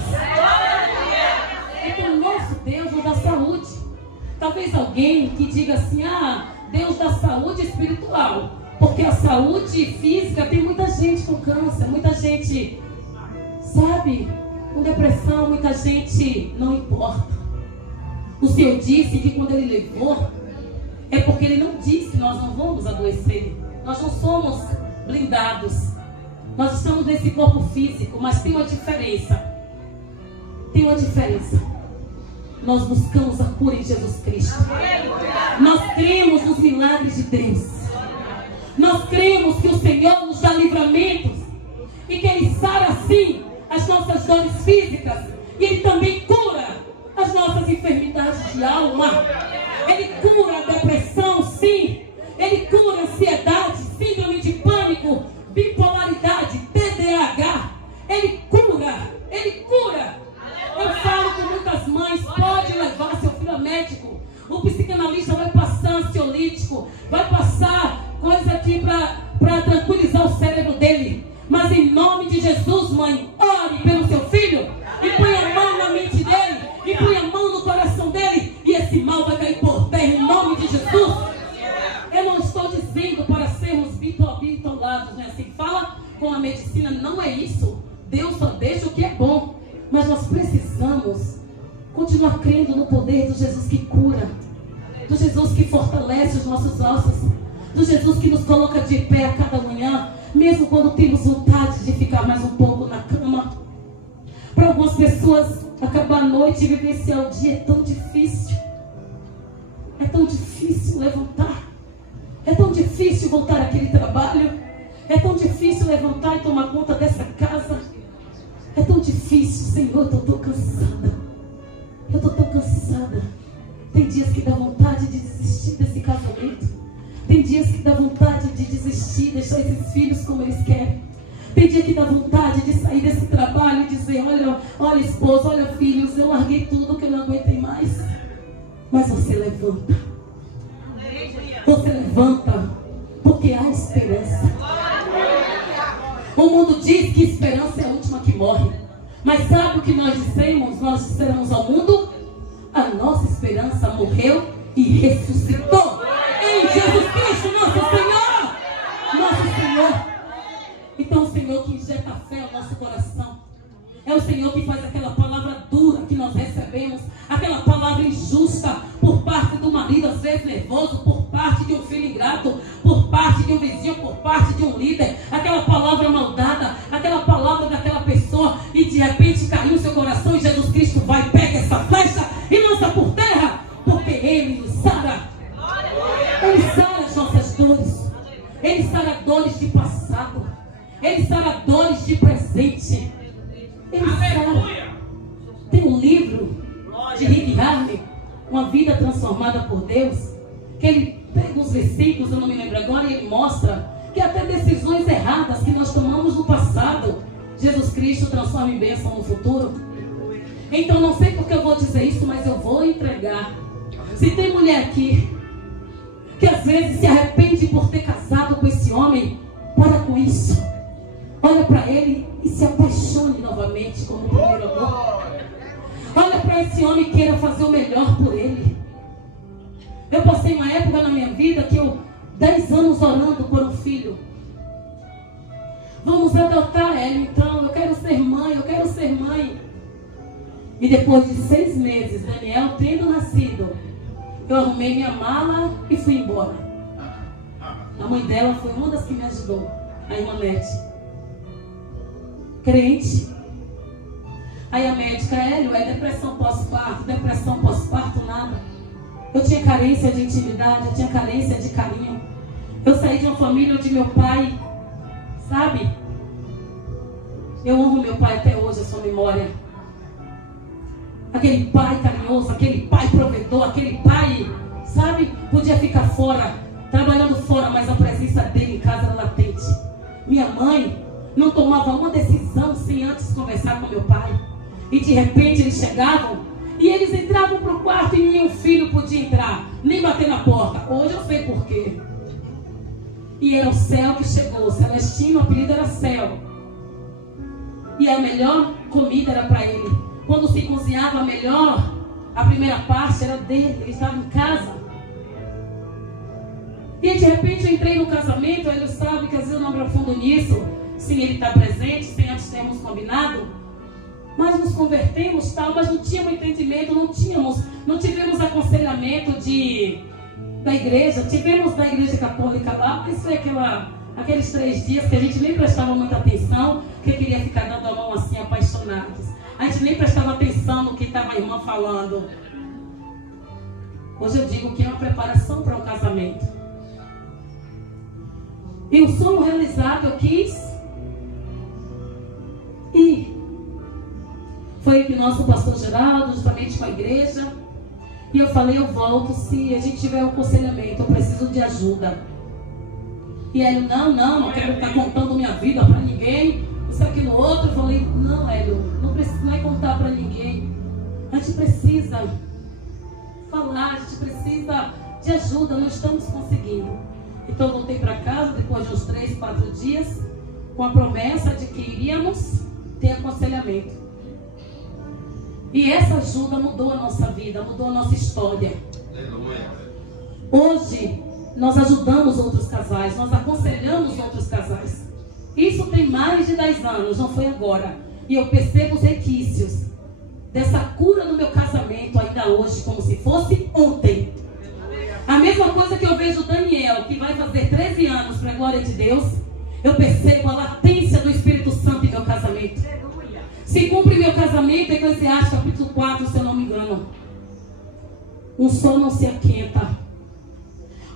Então nosso Deus nos dá saúde. Talvez alguém que diga assim, Deus dá saúde espiritual. Porque a saúde física, tem muita gente com câncer, muita gente, sabe, com depressão, muita gente, não importa. O Senhor disse que quando Ele levou, é porque Ele não disse que nós não vamos adoecer. Nós não somos blindados. Nós estamos nesse corpo físico, mas tem uma diferença. Tem uma diferença. Nós buscamos a cura em Jesus Cristo. Nós cremos nos milagres de Deus. Nós cremos que o Senhor nos dá livramentos e que Ele sara assim as nossas dores físicas. E Ele também cura as nossas enfermidades de alma. Ele cura a depressão, sim. Ele cura a ansiedade, síndrome de pânico, bipolaridade, TDAH. Ele cura. Eu falo com muitas mães, pode levar seu filho ao médico. O psicanalista vai passar ansiolítico, vai passar coisa aqui para tranquilizar o cérebro dele. Mas em nome de Jesus, mãe, ore pelo seu filho e põe a mão na mente dele e põe a mão no coração dele. E esse esse mal vai cair por terra em nome de Jesus. Eu não estou dizendo para sermos bitolados, né? Assim, fala com a medicina, não é isso. Deus só deixa o que é bom. Mas nós precisamos continuar crendo no poder do Jesus que cura, do Jesus que fortalece os nossos ossos, do Jesus que nos coloca de pé a cada manhã, mesmo quando temos vontade de ficar mais um pouco na cama. Para algumas pessoas, acabar a noite e vivenciar o dia é tão difícil. É tão difícil levantar. É tão difícil voltar àquele trabalho. É tão difícil levantar e tomar conta dessa casa. É tão difícil, Senhor, eu estou tão cansada. Eu estou tão cansada. Tem dias que dá vontade de desistir desse casamento. Tem dias que dá vontade de desistir, deixar esses filhos como eles querem. Tem dia que dá vontade de sair desse trabalho e dizer, olha esposa, olha filhos, eu larguei tudo que eu não aguentei mais. Mas você levanta. Você levanta, porque há esperança. O mundo diz que esperança é a última que morre. Mas sabe o que nós dissemos? Nós disseramos ao mundo: a nossa esperança morreu e ressuscitou em Jesus Cristo, nosso Senhor. Nosso Senhor. Então o Senhor que injeta fé ao nosso coração. É o Senhor que faz aquela palavra dura que nós recebemos, aquela palavra injusta por parte do marido, às vezes nervoso, por parte de um filho ingrato, por parte de um vizinho, por parte de um líder, aquela palavra maldada, aquela palavra daquela pessoa, e de repente caiu no seu coração e Jesus Cristo vai, pega essa flecha e lança por terra, porque Ele nos sara. Ele sara as nossas dores. Ele sara dores de passado. Ele sara dores de presente. Ele sara. Tem um livro de Rick Harvey, Uma Vida Transformada por Deus, que ele pega uns versículos, eu não me lembro agora, e ele mostra que até decisões erradas que nós tomamos no passado, Jesus Cristo transforma em bênção no futuro. Então não sei porque eu vou dizer isso, mas eu vou entregar. Se tem mulher aqui que às vezes se arrepende por ter casado com esse homem, para com isso. Olha para ele e se apaixone novamente como o primeiro amor. Olha para esse homem e queira fazer o melhor por ele. Eu passei uma época na minha vida que 10 anos orando por um filho. Vamos adotar ele, então. Eu quero ser mãe, eu quero ser mãe. E depois de 6 meses, Daniel tendo nascido, eu arrumei minha mala e fui embora. A mãe dela foi uma das que me ajudou, a irmã Nete. Crente. Aí a médica, Hélio, é depressão pós-parto, nada. Eu tinha carência de intimidade, eu tinha carência de carinho. Eu saí de uma família onde meu pai, sabe? Eu amo meu pai até hoje, a sua memória. Aquele pai carinhoso, aquele pai provedor, aquele pai, sabe? Podia ficar fora, trabalhando fora, mas a presença dele em casa era latente. Minha mãe não tomava uma decisão sem antes conversar com meu pai. E de repente eles chegavam e eles entravam para o quarto e nenhum filho podia entrar, nem bater na porta. Hoje eu sei por quê. E era o Céu que chegou. Celestino, o apelido era Céu. E a melhor comida era para ele. Quando se cozinhava a melhor, a primeira parte era dele. Ele estava em casa. E de repente eu entrei no casamento. Ele sabe que às vezes eu não aprofundo nisso, sem ele estar presente, sem antes termos combinado. Mas nos convertemos, tal, mas não tínhamos entendimento, não tivemos aconselhamento da igreja. Tivemos da igreja católica lá, mas foi aqueles 3 dias que a gente nem prestava muita atenção, que queria ficar dando a mão assim, apaixonados. A gente nem prestava atenção no que estava a irmã falando. Hoje eu digo que é uma preparação para um casamento. E o sonho realizado eu quis ir. Foi que nosso pastor Geraldo, justamente com a igreja, e eu falei, eu volto se a gente tiver um aconselhamento, eu preciso de ajuda. E ele, não quero estar contando minha vida para ninguém, isso, aquilo, outro. Eu falei, não, Hélio, não é contar para ninguém. A gente precisa falar, a gente precisa de ajuda, não estamos conseguindo. Então eu voltei para casa, depois de uns 3, 4 dias, com a promessa de que iríamos ter aconselhamento. E essa ajuda mudou a nossa vida, mudou a nossa história. Hoje, nós ajudamos outros casais, nós aconselhamos outros casais. Isso tem mais de 10 anos, não foi agora. E eu percebo os requisitos dessa cura no meu casamento ainda hoje, como se fosse ontem. A mesma coisa que eu vejo o Daniel, que vai fazer 13 anos para a glória de Deus. Eu percebo a latência do Espírito Santo em meu casamento. Se cumpre meu casamento, Eclesiastes capítulo 4, se eu não me engano. Um só não se aquenta.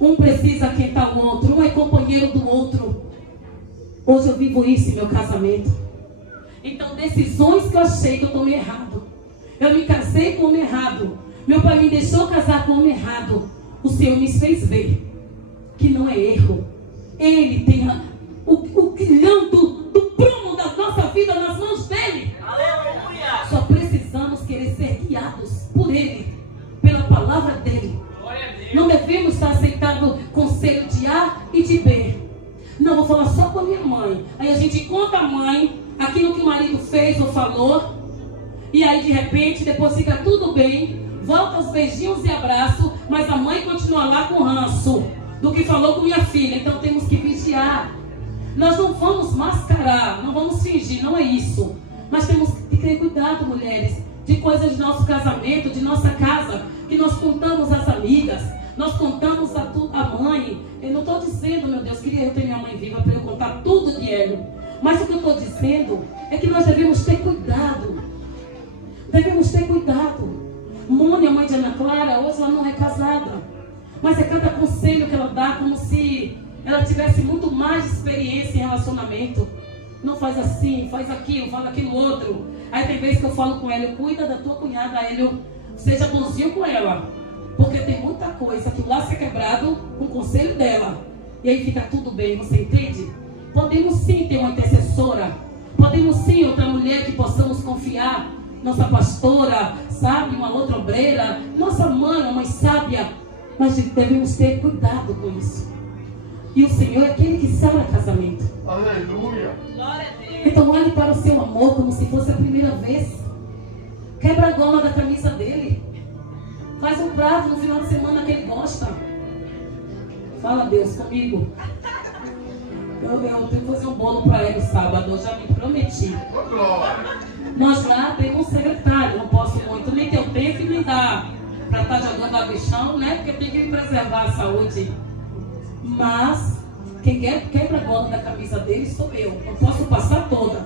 Um precisa aquentar o outro. Um é companheiro do outro. Hoje eu vivo isso em meu casamento. Então, decisões que eu achei que eu tomei errado. Eu me casei com o homem errado. Meu pai me deixou casar com o homem errado. O Senhor me fez ver que não é erro. Ele tem o quilhão do prumo da nossa vida nas mãos dele. Aleluia! Só precisamos querer ser guiados por ele, pela palavra dele. Não devemos estar aceitando conselho de A e de B. Não, vou falar só com a minha mãe. Aí a gente conta a mãe aquilo que o marido fez ou falou. E aí de repente, depois fica tudo bem. Volta os beijinhos e abraços. Mas a mãe continua lá com ranço do que falou com minha filha. Então temos que vigiar. Nós não vamos mascarar, não vamos fingir, não é isso. Mas temos que ter cuidado, mulheres, de coisas de nosso casamento, de nossa casa, que nós contamos às amigas, nós contamos a mãe. Eu não estou dizendo, meu Deus, queria eu ter minha mãe viva para eu contar tudo de ela. Mas o que eu estou dizendo é que nós devemos ter cuidado. Devemos ter cuidado. Mônia, mãe de Ana Clara, hoje ela não é casada. Mas é cada conselho que ela dá como se ela tivesse muito mais experiência em relacionamento. Não faz assim, faz aquilo, fala aquilo outro. Aí tem vezes que eu falo com ela, cuida da tua cunhada, Hélio, seja bonzinho com ela. Porque tem muita coisa que o laço é quebrado com o conselho dela. E aí fica tudo bem, você entende? Podemos sim ter uma intercessora. Podemos sim outra mulher que possamos confiar. Nossa pastora, sabe, uma outra obreira. Nossa mãe, uma mãe sábia. Mas devemos ter cuidado com isso. E o Senhor é aquele que sara casamento. Aleluia. Então olhe para o seu amor como se fosse a primeira vez. Quebra a gola da camisa dele. Faz um prato no final de semana que ele gosta. Fala, Deus, comigo. Eu tenho que fazer um bolo para ele sábado. Eu já me prometi. Nós lá temos um secretário. Não posso muito, nem ter o tempo e nem dá para estar jogando água no chão, né? Porque tem que preservar a saúde. Mas quem quebra a gola da camisa dele sou eu. Não posso passar toda.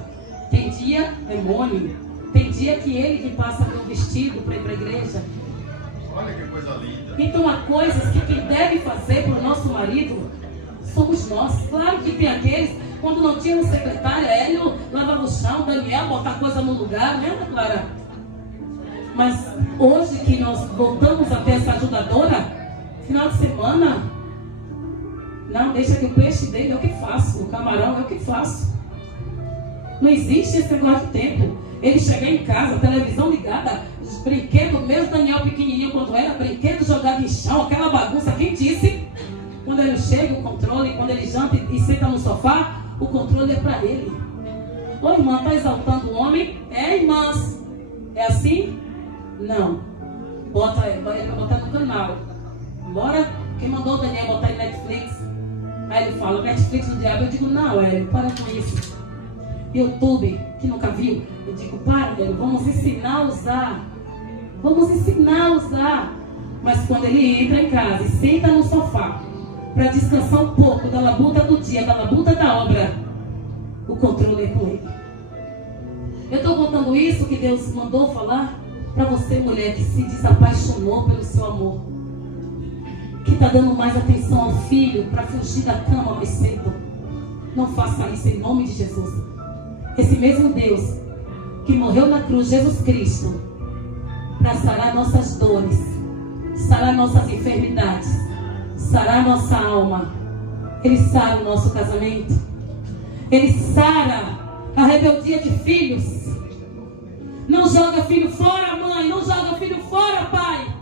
Tem dia, demônio. Tem dia que ele que passa meu vestido para ir para a igreja. Olha que coisa linda. Então há coisas que quem deve fazer para o nosso marido somos nós. Claro que tem aqueles, quando não tinha um secretário, Hélio lavava o chão, Daniel botar coisa no lugar, lembra, Clara? Mas hoje que nós voltamos a ter essa ajudadora, final de semana, não, deixa que o peixe dele é o que faço, o camarão é o que faço. Não existe esse negócio de tempo. Ele chegar em casa, televisão ligada, os brinquedos, mesmo Daniel pequenininho quando era, brinquedo jogado em chão, aquela bagunça, quem disse? Quando ele chega, o controle, quando ele janta e senta no sofá, o controle é para ele. Ô irmã, está exaltando o homem? É, irmãs. É assim? Não. Bota ele vai botar no canal. Bora? Quem mandou o Daniel botar em Netflix? Aí ele fala, Netflix do diabo. Eu digo, não, Hélio, para com isso. YouTube, que nunca viu. Eu digo, para, Hélio, vamos ensinar a usar. Vamos ensinar a usar. Mas quando ele entra em casa e senta no sofá para descansar um pouco da labuta do dia, da labuta da obra, o controle é com ele. Eu estou contando isso que Deus mandou falar para você, mulher, que se desapaixonou pelo seu amor, que está dando mais atenção ao filho para fugir da cama mais cedo. Não faça isso em nome de Jesus. Esse mesmo Deus que morreu na cruz, Jesus Cristo, para sarar nossas dores, sarar nossas enfermidades, sarar nossa alma, Ele sara o nosso casamento, Ele sara a rebeldia de filhos. Não joga filho fora, mãe. Não joga filho fora, pai.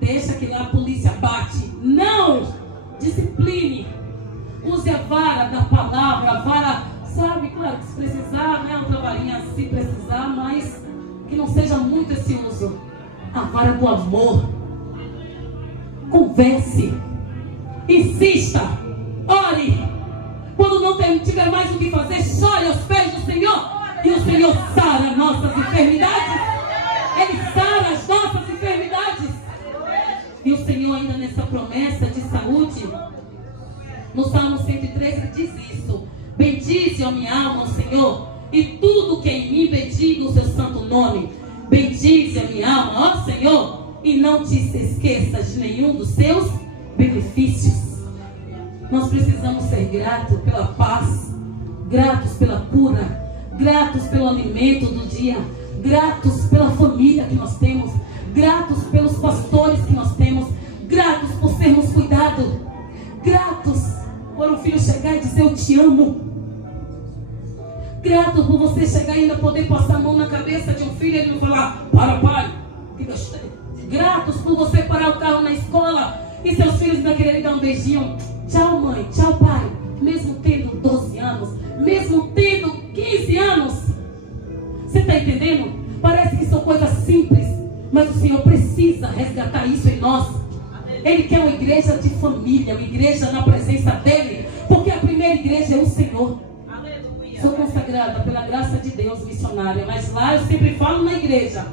Deixa que lá a polícia bate. Não! Discipline. Use a vara da palavra, a vara, sabe, claro que se precisar, né? Outra varinha se precisar, mas que não seja muito esse uso. vara do amor. Converse, insista, ore. Quando não tiver mais o que fazer, chore aos pés do Senhor. E o Senhor sara nossas enfermidades. Ele sara as nossas enfermidades. E o Senhor ainda nessa promessa de saúde, no Salmo 103 ele diz isso: bendize a minha alma, Senhor, e tudo que é em mim bendiga o seu santo nome. Bendize a minha alma, ó Senhor, e não te esqueças de nenhum dos seus benefícios. Nós precisamos ser gratos pela paz, gratos pela cura, gratos pelo alimento do dia, gratos pela família que nós temos, gratos pelos pastores que nós temos, gratos por sermos cuidados, gratos por um filho chegar e dizer eu te amo, gratos por você chegar e ainda poder passar a mão na cabeça de um filho e ele não falar para pai, que gostei. Gratos por você parar o carro na escola e seus filhos ainda quererem dar um beijinho. Tchau mãe, tchau pai. Mesmo tendo 12 anos, mesmo tendo 15 anos. Você está entendendo? Parece que são coisas simples, mas o Senhor precisa resgatar isso em nós. Ele quer uma igreja de família, uma igreja na presença dEle, porque a primeira igreja é o Senhor. Sou consagrada pela graça de Deus missionária, mas lá eu sempre falo na igreja.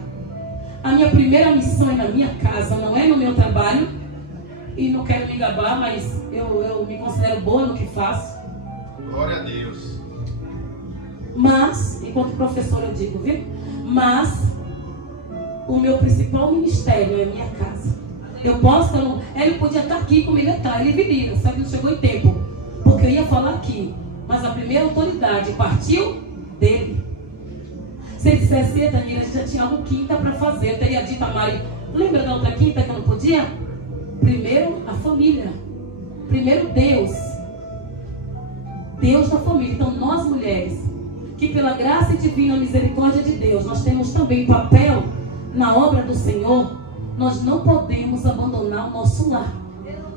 A minha primeira missão é na minha casa, não é no meu trabalho. E não quero me gabar, mas eu me considero boa no que faço. Glória a Deus. Mas, enquanto professor eu digo, viu? Mas, o meu principal ministério é a minha casa. Eu posso, ele podia estar aqui comigo, ele viria, sabe? Não chegou em tempo. Porque eu ia falar aqui. Mas a primeira autoridade partiu dele. Se ele dissesse, Daniela, a gente já tinha algo quinta para fazer. Eu teria dito a Mari, lembra da outra quinta que eu não podia? Primeiro a família. Primeiro Deus. Deus da família. Então nós mulheres, que pela graça e divina misericórdia de Deus, nós temos também papel na obra do Senhor. Nós não podemos abandonar o nosso lar.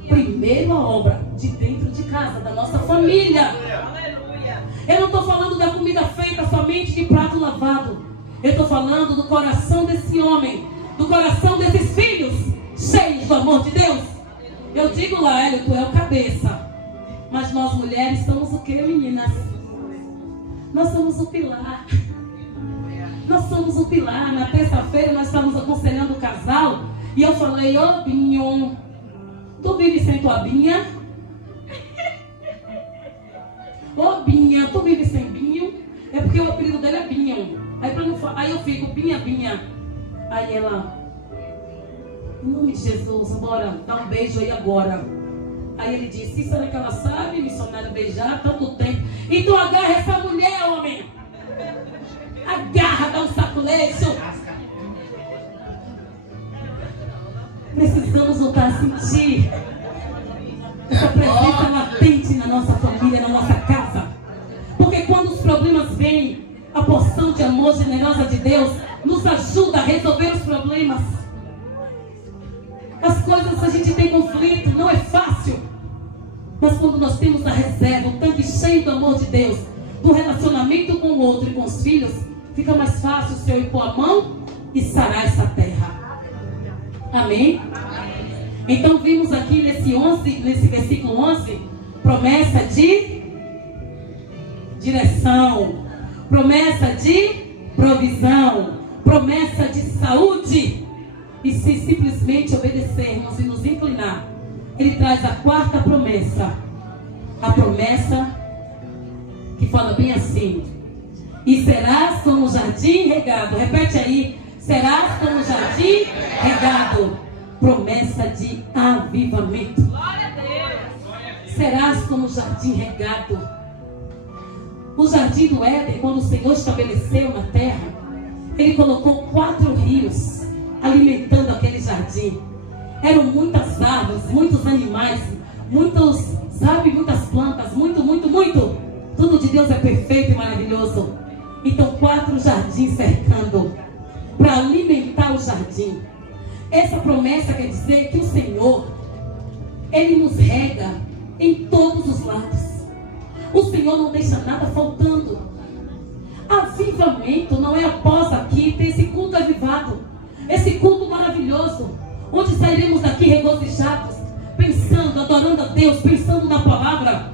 Primeiro a obra de dentro de casa, da nossa família. Eu não estou falando da comida feita somente de prato lavado. Eu estou falando do coração desse homem, do coração desses filhos cheios do amor de Deus. Eu digo lá, Hélio, tu é o cabeça. Mas nós mulheres somos o que, meninas? Nós somos o pilar. Nós somos o pilar. Na terça-feira nós estávamos aconselhando o casal. E eu falei, ô Binho, tu vive sem tua Binha? Ô Binha, tu vive sem Binho? É porque o apelido dele é Binho. Aí eu fico, Binha, Binha. Aí ela, em nome de Jesus, bora, dá um beijo aí agora. Aí ele disse, isso é que ela sabe, missionária, beijar há tanto tempo. Então agarra essa mulher, homem. Agarra, dá um sacolete. Precisamos voltar a sentir essa presença latente na nossa família, na nossa casa. Porque quando os problemas vêm, a porção de amor generosa de Deus nos ajuda a resolver os problemas. As coisas a gente tem conflito, não é fácil. Mas quando nós temos a reserva, o tanque cheio do amor de Deus, do relacionamento com o outro e com os filhos, fica mais fácil o Senhor ir pôr a mão e sarar essa terra. Amém? Então vimos aqui nesse versículo 11, promessa de direção, promessa de provisão, promessa de saúde. E se simplesmente obedecermos e nos inclinar, ele traz a quarta promessa. A promessa que fala bem assim: e serás como um jardim regado. Repete aí: serás como um jardim regado. Promessa de avivamento. Glória a Deus. Serás como um jardim regado. O jardim do Éden, quando o Senhor estabeleceu na terra, ele colocou 4 rios alimentando aquele jardim. Eram muitas árvores, muitos animais, muitas plantas, muito. Tudo de Deus é perfeito e maravilhoso. Então 4 jardins cercando para alimentar o jardim. Essa promessa quer dizer que o Senhor, ele nos rega em todos os lados. O Senhor não deixa nada faltando. Avivamento não é após aqui ter esse culto avivado, esse culto maravilhoso. maravilhoso, onde sairemos daqui regozijados, pensando, adorando a Deus, pensando na palavra,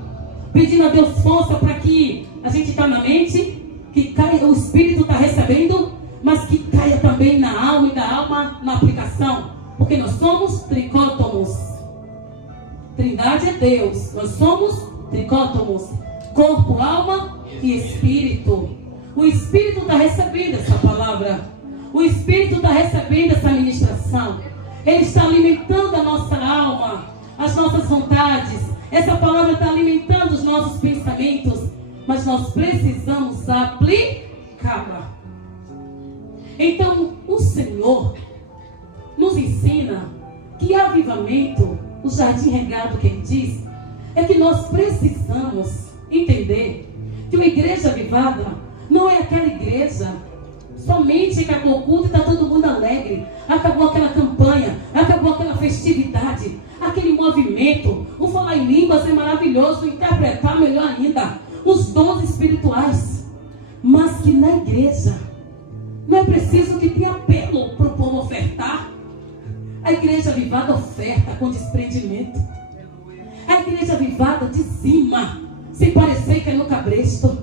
pedindo a Deus força para que a gente está na mente, que caia, o Espírito está recebendo, mas que caia também na alma e da alma na aplicação, porque nós somos tricótomos. Trindade é Deus, nós somos tricótomos, corpo, alma e espírito. O Espírito está recebendo essa palavra, o Espírito está recebendo essa ministração, ele está alimentando a nossa alma, as nossas vontades. Essa palavra está alimentando os nossos pensamentos, mas nós precisamos aplicá-la. Então o Senhor nos ensina que avivamento, o jardim regado que ele diz, é que nós precisamos entender que uma igreja avivada não é aquela igreja somente que acabou o culto e está todo mundo alegre, acabou aquela campanha, acabou aquela festividade, aquele movimento. O falar em línguas é maravilhoso, interpretar melhor ainda, os dons espirituais, mas que na igreja não é preciso que tenha apelo para o povo ofertar. A igreja avivada oferta com desprendimento. A igreja avivada dizima sem parecer que é no cabresto.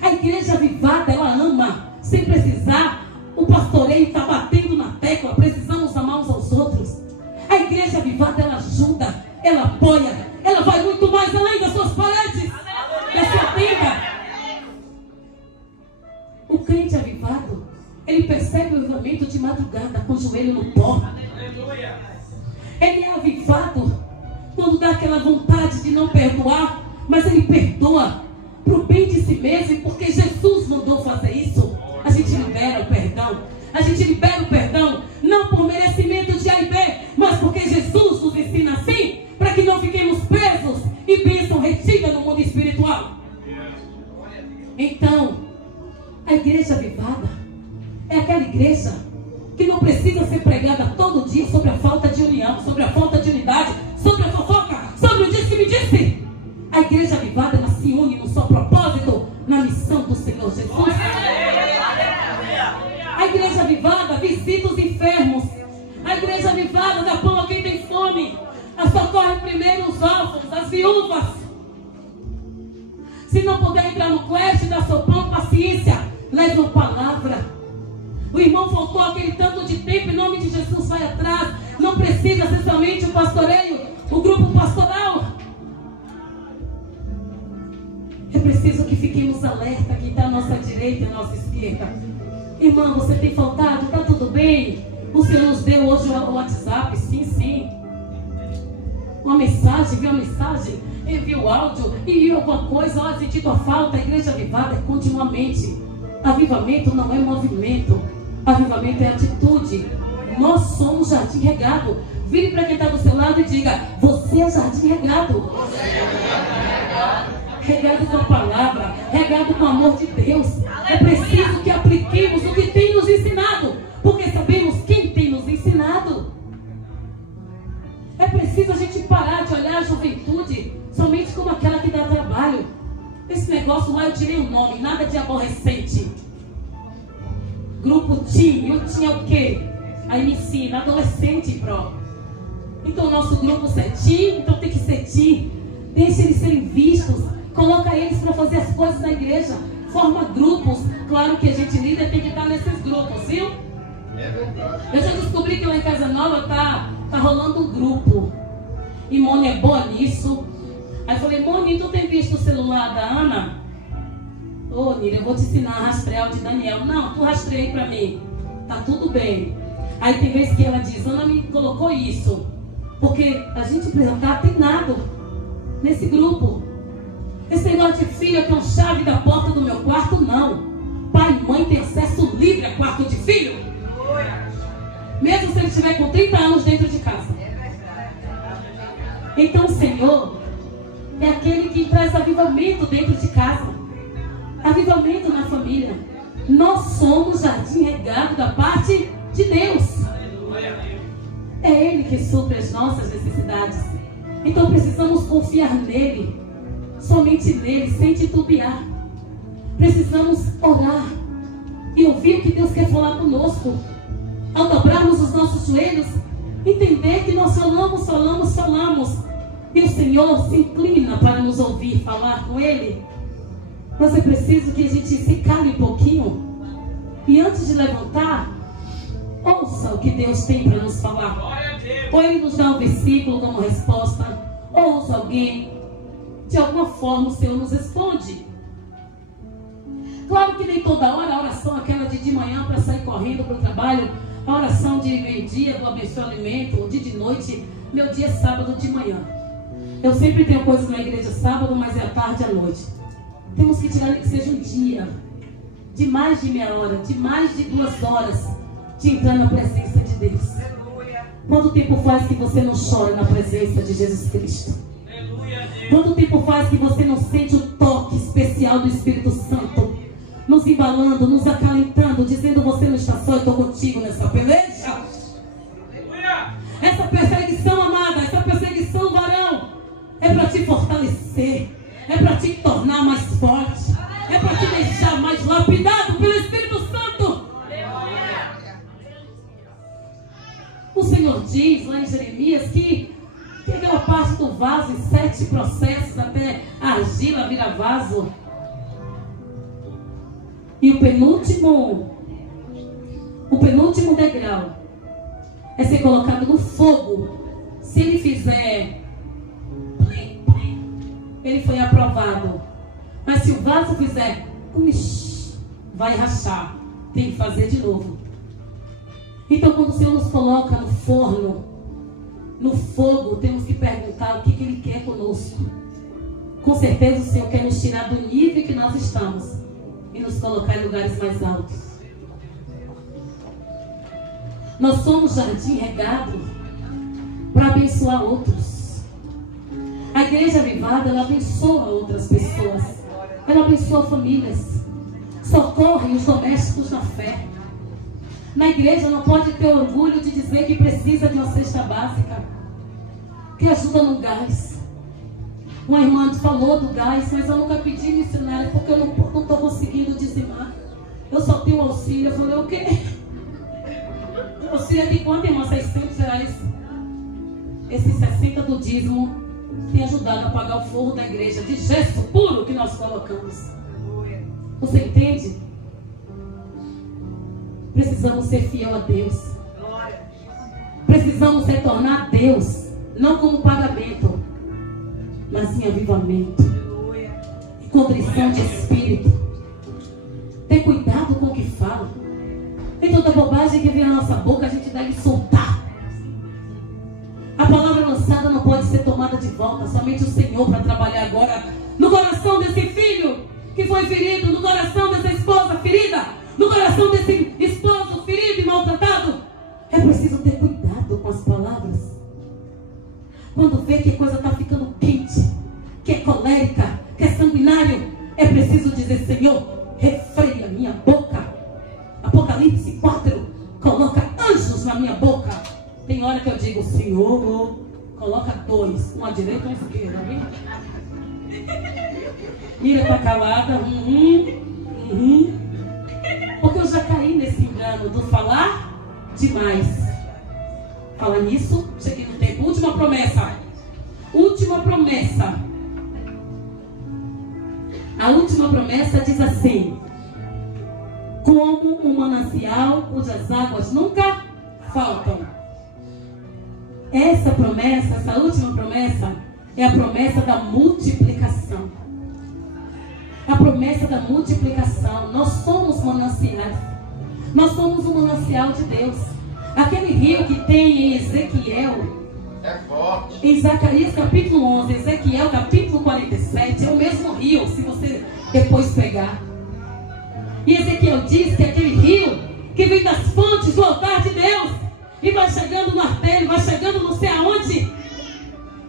A igreja avivada, ela ama sem precisar. O pastoreio está batendo na tecla, precisamos amar uns aos outros. A igreja avivada, ela ajuda, ela apoia, ela vai muito mais além das suas paredes, da sua tenda. O crente avivado, ele percebe o avivamento de madrugada com o joelho no pó. Ele é avivado quando dá aquela vontade de não perdoar, mas ele perdoa para o bem de si mesmo, porque Jesus mandou fazer isso. A gente libera o perdão. A gente libera o perdão não por merecimento de A e B, mas porque Jesus nos ensina assim, para que não fiquemos presos e bênção retida no mundo espiritual. Então, a igreja avivada é aquela igreja que não precisa ser pregada todo dia sobre a falta de união, sobre a falta de unidade, sobre a fofoca, sobre o disse que me disse. A igreja avivada, ela se une no seu propósito, na missão do Senhor Jesus. A igreja avivada visita os enfermos. A igreja avivada dá pão a quem tem fome. Ela socorre primeiro os órfãos, as viúvas. Se não puder entrar no creche, dá seu pão, paciência, leve uma palavra. O irmão faltou aquele tanto de tempo, em nome de Jesus, vai atrás. Não precisa ser somente o pastoreio, o grupo pastoral. É preciso que fiquemos alerta, quem está à nossa direita e à nossa esquerda. Irmã, você tem faltado? Está tudo bem? O Senhor nos deu hoje o WhatsApp? Sim, sim. Uma mensagem, viu a mensagem? Enviou o áudio, enviou alguma coisa. Olha, senti tua falta. A igreja avivada é continuamente. Avivamento não é movimento. Avivamento é atitude. Nós somos jardim regado. Vire para quem está do seu lado e diga: você é jardim regado. Regado com a palavra, regado com o amor de Deus. É preciso que apliquemos o que tem nos ensinado, porque sabemos quem tem nos ensinado. É preciso a gente parar de olhar a juventude somente como aquela que dá trabalho. Esse negócio lá eu tirei o nome, nada de aborrecente. Grupo Teen, eu tinha o quê? Aí me ensina, adolescente, bro. Então o nosso grupo é Teen, então tem que ser Teen. Deixa eles serem vistos. Coloca eles para fazer as coisas na igreja. Forma grupos. Claro que a gente líder tem que estar nesses grupos, viu? Eu já descobri que lá em Casa Nova tá rolando um grupo. E Mônia é boa nisso. Aí eu falei: Mônia, tu tem visto o celular da Ana? Ô, Nira, eu vou te ensinar a rastrear o de Daniel. Não, tu rastreia para mim. Tá tudo bem. Aí tem vezes que ela diz: Ana me colocou isso, porque a gente precisa estar atenado nesse grupo. Esse negócio de filho que é uma chave da porta do meu quarto, não. Pai e mãe têm acesso livre a quarto de filho. Mesmo se ele estiver com 30 anos dentro de casa. Então o Senhor é aquele que traz avivamento dentro de casa. Avivamento na família. Nós somos jardim regado da parte de Deus. É Ele que supre as nossas necessidades. Então precisamos confiar nele. Somente nele, sem titubear. Precisamos orar e ouvir o que Deus quer falar conosco. Ao dobrarmos os nossos nossos joelhos, entender que nós falamos. E o Senhor se inclina para nos ouvir falar com Ele. Mas é preciso que a gente se cale um pouquinho. E antes de levantar, ouça o que Deus tem para nos falar. Ou Ele nos dá um versículo como resposta, ou ouça alguém. De alguma forma o Senhor nos responde. Claro que nem toda hora a oração, aquela de manhã para sair correndo para o trabalho, a oração de meio-dia do abençoe alimento, o dia de noite, meu dia é sábado de manhã. Eu sempre tenho coisas na igreja sábado, mas é à tarde e à noite. Temos que tirar que seja um dia de mais de meia hora, de mais de 2 horas, de entrar na presença de Deus. Quanto tempo faz que você não chora na presença de Jesus Cristo? Quanto tempo faz que você não sente o toque especial do Espírito Santo, nos embalando, nos acalentando, dizendo: você não está só, eu estou contigo nessa peleja. Essa perseguição, amada, essa perseguição, varão, é para te fortalecer, é para te tornar mais forte, é para te deixar mais lapidado pelo Espírito Santo. O Senhor diz lá em Jeremias que aquela parte do vaso, em 7 processos até a argila virar vaso. E o penúltimo degrau é ser colocado no fogo. Se ele fizer, ele foi aprovado. Mas se o vaso fizer, vai rachar. Tem que fazer de novo. Então, quando o Senhor nos coloca no forno, no fogo, temos que perguntar o que Ele quer conosco. Com certeza o Senhor quer nos tirar do nível que nós estamos e nos colocar em lugares mais altos. Nós somos jardim regado para abençoar outros. A igreja avivada, ela abençoa outras pessoas. Ela abençoa famílias. Socorre os domésticos na fé. Na igreja não pode ter orgulho de dizer que precisa de uma cesta básica, que ajuda no gás. Uma irmã falou do gás, mas eu nunca pedi missionária porque eu não estou conseguindo dizimar. Eu só tenho auxílio. Eu falei: o quê? O auxílio é de quanto, irmã? R$600. Esses 60 do dízimo tem ajudado a pagar o forro da igreja de gesso puro que nós colocamos. Você entende? Precisamos ser fiel a Deus. Precisamos retornar a Deus, não como pagamento, mas em avivamento, em contrição de espírito. Ter cuidado com o que fala. Tem toda bobagem que vem na nossa boca, a gente deve soltar. A palavra lançada não pode ser tomada de volta. Somente o Senhor para trabalhar agora no coração desse filho que foi ferido, no coração dessa esposa ferida, no coração desse esposo ferido e maltratado. É preciso ter cuidado com as palavras. Quando vê que a coisa está ficando quente, que é colérica, que é sanguinário, é preciso dizer: Senhor, refreia minha boca. Apocalipse 4 coloca anjos na minha boca. Tem hora que eu digo: Senhor, coloca 2, um à direita e um à esquerda. Mira para calada. Porque eu já caí nesse engano do falar demais. Falar nisso, cheguei no tempo. Última promessa. A última promessa diz assim: como um manancial cujas águas nunca faltam. Essa promessa, essa última promessa, é a promessa da multiplicação. A promessa da multiplicação. Nós somos mananciais. Nós somos um manancial de Deus. Aquele rio que tem em Ezequiel, é forte. Em Zacarias capítulo 11, Ezequiel capítulo 47, é o mesmo rio, se você depois pegar. E Ezequiel diz que aquele rio que vem das fontes do altar de Deus e vai chegando no artério, vai chegando não sei aonde.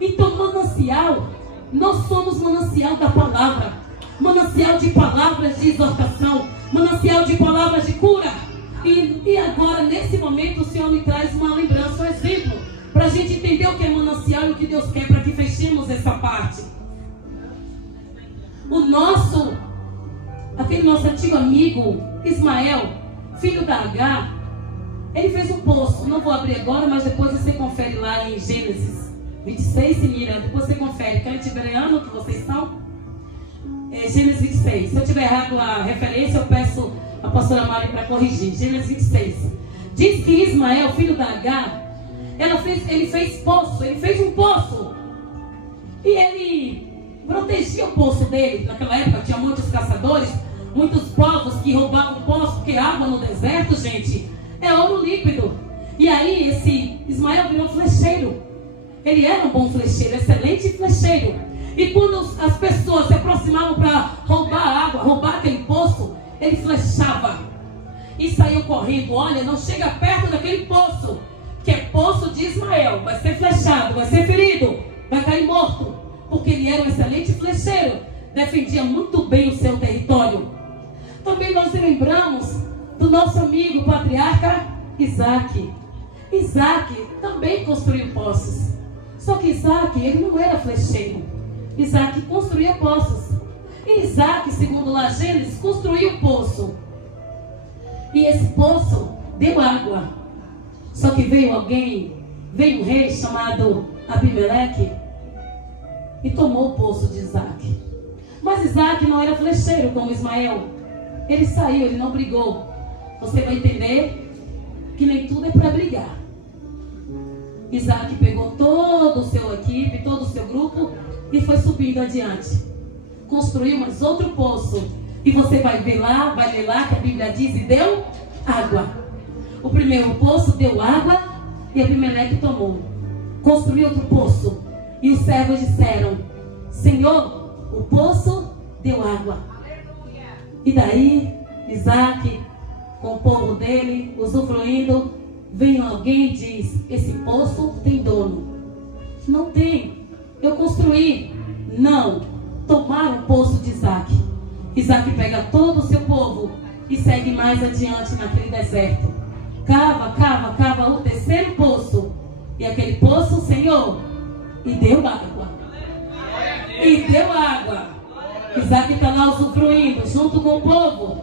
Então, manancial, nós somos manancial da palavra, manancial de palavras de exortação, manancial de palavras de cura. E agora, nesse momento, o Senhor me traz uma lembrança, um exemplo, para a gente entender o que é manancial e o que Deus quer, para que fechemos essa parte. Aquele nosso antigo amigo, Ismael, filho da Agar, Ele fez um poço. Não vou abrir agora, mas depois você confere lá em Gênesis 26, se mira. Depois você confere. Crente hebreano que vocês são. Gênesis 26. Se eu tiver errado a referência, eu peço a pastora Mari para corrigir. Gênesis 26. Diz que Ismael, filho da Agar, ele fez poço. Ele fez um poço. E ele protegia o poço dele. Naquela época tinha muitos caçadores, muitos povos que roubavam o poço, porque água no deserto, gente, é ouro líquido. E aí esse Ismael virou flecheiro. Ele era um bom flecheiro, excelente flecheiro. E quando as pessoas se aproximavam para roubar a água, roubar aquele poço, ele flechava e saiu correndo. Olha, não chega perto daquele poço, que é poço de Ismael. Vai ser flechado, vai ser ferido, vai cair morto. Porque ele era um excelente flecheiro, defendia muito bem o seu território. Também nós lembramos do nosso amigo patriarca Isaac. Isaac também construiu poços. Só que Isaac, ele não era flecheiro. Isaac construía poços. E Isaac, segundo lá Gênesis, construiu um poço. E esse poço deu água. Só que veio um rei chamado Abimeleque e tomou o poço de Isaac. Mas Isaac não era flecheiro como Ismael. Ele saiu, ele não brigou. Você vai entender que nem tudo é para brigar. Isaac pegou toda a sua equipe, todo o seu grupo e foi subindo adiante. Construiu mais outro poço. E você vai ver lá, vai ler lá que a Bíblia diz: e deu água. O primeiro poço deu água e Abimeleque tomou. Construiu outro poço. E os servos disseram: Senhor, o poço deu água. E daí, Isaac, com o povo dele, usufruindo, vem alguém e diz: esse poço tem dono. Não tem. Eu construí. Não. Tomaram o poço de Isaac. Isaac pega todo o seu povo e segue mais adiante naquele deserto. Cava o terceiro poço. E aquele poço, Senhor, e deu água. E deu água. Isaac está lá usufruindo junto com o povo.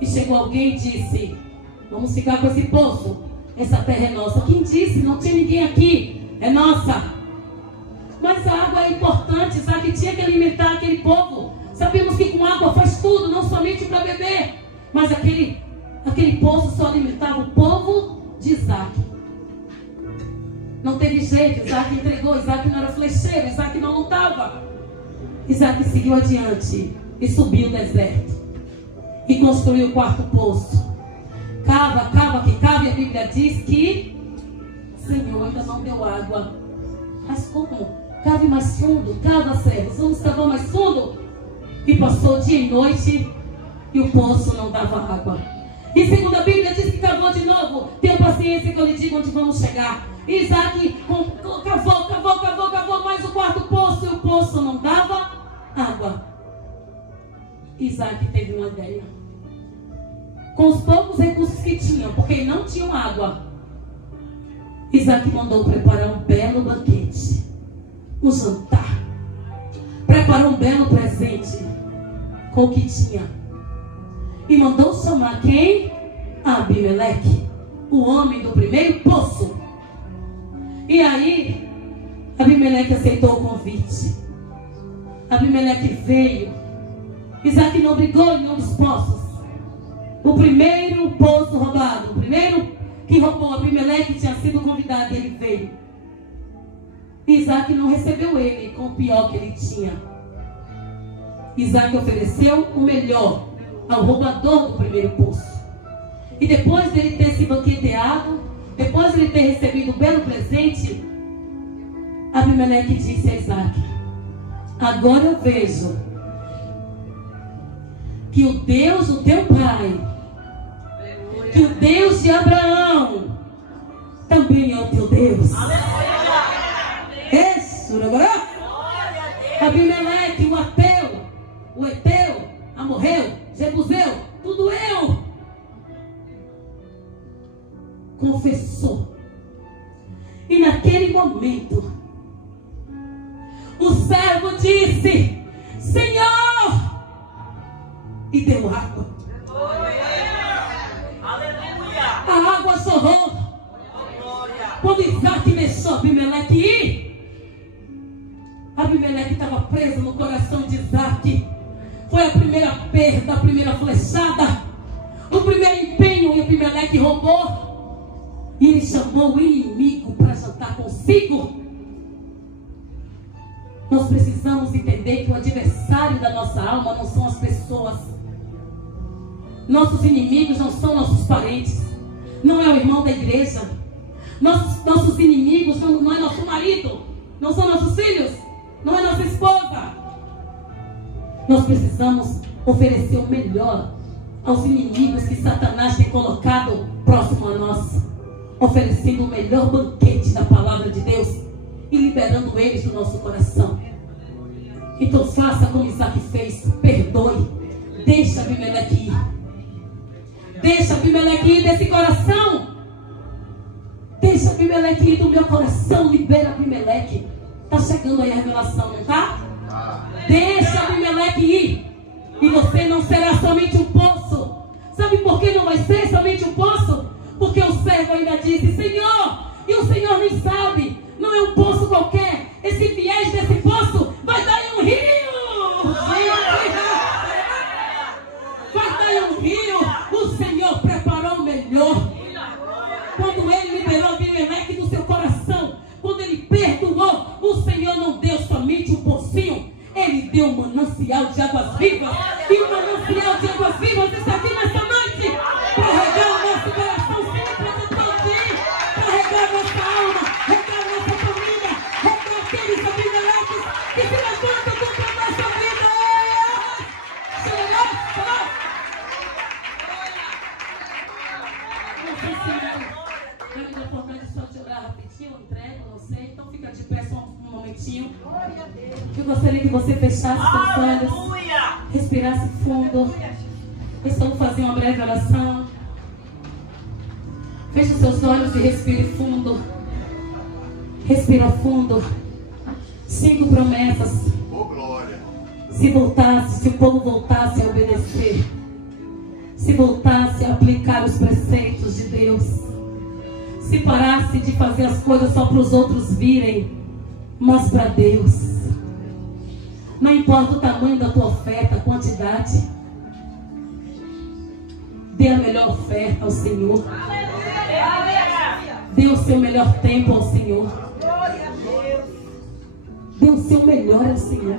E chegou alguém e disse: vamos ficar com esse poço. Essa terra é nossa. Quem disse? Não tinha ninguém aqui. É nossa. Mas a água é importante. Isaac tinha que alimentar aquele povo. Sabemos que com água faz tudo, não somente para beber. Mas aquele poço só alimentava o povo de Isaac. Não teve jeito. Isaac entregou. Isaac não era flecheiro. Isaac não lutava. Isaac seguiu adiante e subiu o deserto. E construiu o quarto poço. Cava. E a Bíblia diz que Senhor, ainda não deu água. Mas como? Cave mais fundo. Cava, servos. Vamos cavar mais fundo. E passou dia e noite e o poço não dava água. E segundo a Bíblia diz que cavou de novo. Tenha paciência que eu lhe digo onde vamos chegar. Isaac cavou mais o quarto poço e o poço não dava água. Isaac teve uma ideia. Com os poucos recursos que tinham, porque não tinham água, Isaac mandou preparar um belo banquete, um jantar. Preparou um belo presente com o que tinha. E mandou chamar quem? Abimeleque, o homem do primeiro poço. E aí, Abimeleque aceitou o convite. Abimeleque veio. Isaac não brigou em nenhum dos poços. O primeiro poço roubado, o primeiro que roubou, Abimeleque tinha sido convidado e ele veio. Isaac não recebeu ele com o pior que ele tinha. Isaac ofereceu o melhor ao roubador do primeiro poço. E depois dele ter se banqueteado, depois de ele ter recebido um belo presente, Abimeleque disse a Isaac: agora eu vejo que o Deus do teu pai, que o Deus de Abraão, também é o teu Deus. Abimeleque, o ateu, o eteu, amorreu, jebuseu, tudo eu, confessou. E naquele momento o servo disse: Senhor, e deu água. A água sorrou Quando Isaac deixou Abimeleque ir, Abimeleque estava preso no coração de Isaac. Foi a primeira perda, a primeira flechada, o primeiro empenho, e Abimeleque roubou. E ele chamou o inimigo para jantar consigo. Nós precisamos entender que o adversário da nossa alma não são as pessoas. Nossos inimigos não são nossos parentes, não é o irmão da igreja. Nossos inimigos não é nosso marido, não são nossos filhos, não é nossa esposa. Nós precisamos oferecer o melhor aos inimigos que Satanás tem colocado próximo a nós, oferecendo o melhor banquete da palavra de Deus e liberando eles do nosso coração. Então faça como Isaac fez, perdoe, deixa Abimeleque ir. Deixa Abimeleque ir desse coração. Deixa Abimeleque ir do meu coração, libera Abimeleque. Está chegando aí a revelação, não está? Deixa Abimeleque ir. E você não será somente um poço. Sabe por que não vai ser somente um poço? Porque o servo ainda disse: Senhor, e o Senhor nem sabe, não é um poço qualquer. Esse viés desse poço vai dar em um rio. Vai dar em um rio. O Senhor preparou o melhor. Quando ele liberou Abimeleque do seu coração, quando ele perdoou, o Senhor não deu somente um pocinho, ele deu um manancial de águas vivas. E o manancial de águas vivas está aqui nessa noite para regar o nosso coração sempre de todos, para regar a nossa alma, regar a nossa família, regar aqueles Abimeleques que se levantam contra a nossa vida. Não sei se é importante só te orar rapidinho, entrego, não sei. Então fica de pé só um momentinho. Eu gostaria que você fechasse seus olhos, respirasse fundo. Eu só vou fazer uma breve oração. Feche os seus olhos e respire fundo. Respira fundo. 5 promessas. Oh, glória. Se o povo voltasse a obedecer, se voltasse a aplicar os preceitos de Deus, se parasse de fazer as coisas só para os outros virem, mas para Deus. Não importa o tamanho da tua oferta, a quantidade. Dê a melhor oferta ao Senhor. Dê o seu melhor tempo ao Senhor. Dê o seu melhor ao Senhor.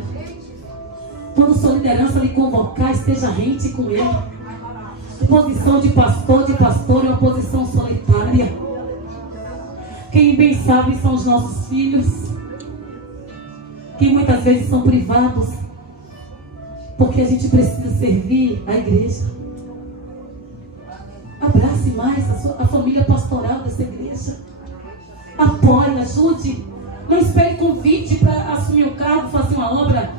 Quando sua liderança lhe convocar, esteja rente com Ele. A posição de pastor é uma posição solitária. Quem bem sabe são os nossos filhos, que muitas vezes são privados, porque a gente precisa servir a igreja. Abrace mais a família pastoral dessa igreja. Apoie, ajude. Não espere convite para assumir o cargo, fazer uma obra,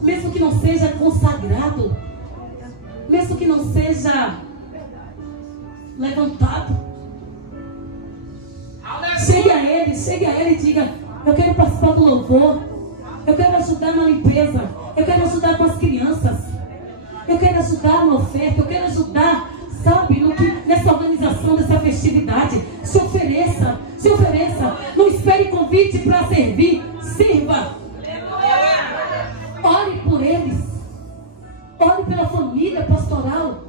mesmo que não seja consagrado, mesmo que não seja levantado. Chegue a ele e diga: eu quero participar do louvor, eu quero ajudar na limpeza, eu quero ajudar com as crianças, eu quero ajudar na oferta, eu quero ajudar, sabe, nessa organização dessa festividade. Se ofereça, não espere convite para servir, sirva. Ore por eles, ore pela família pastoral,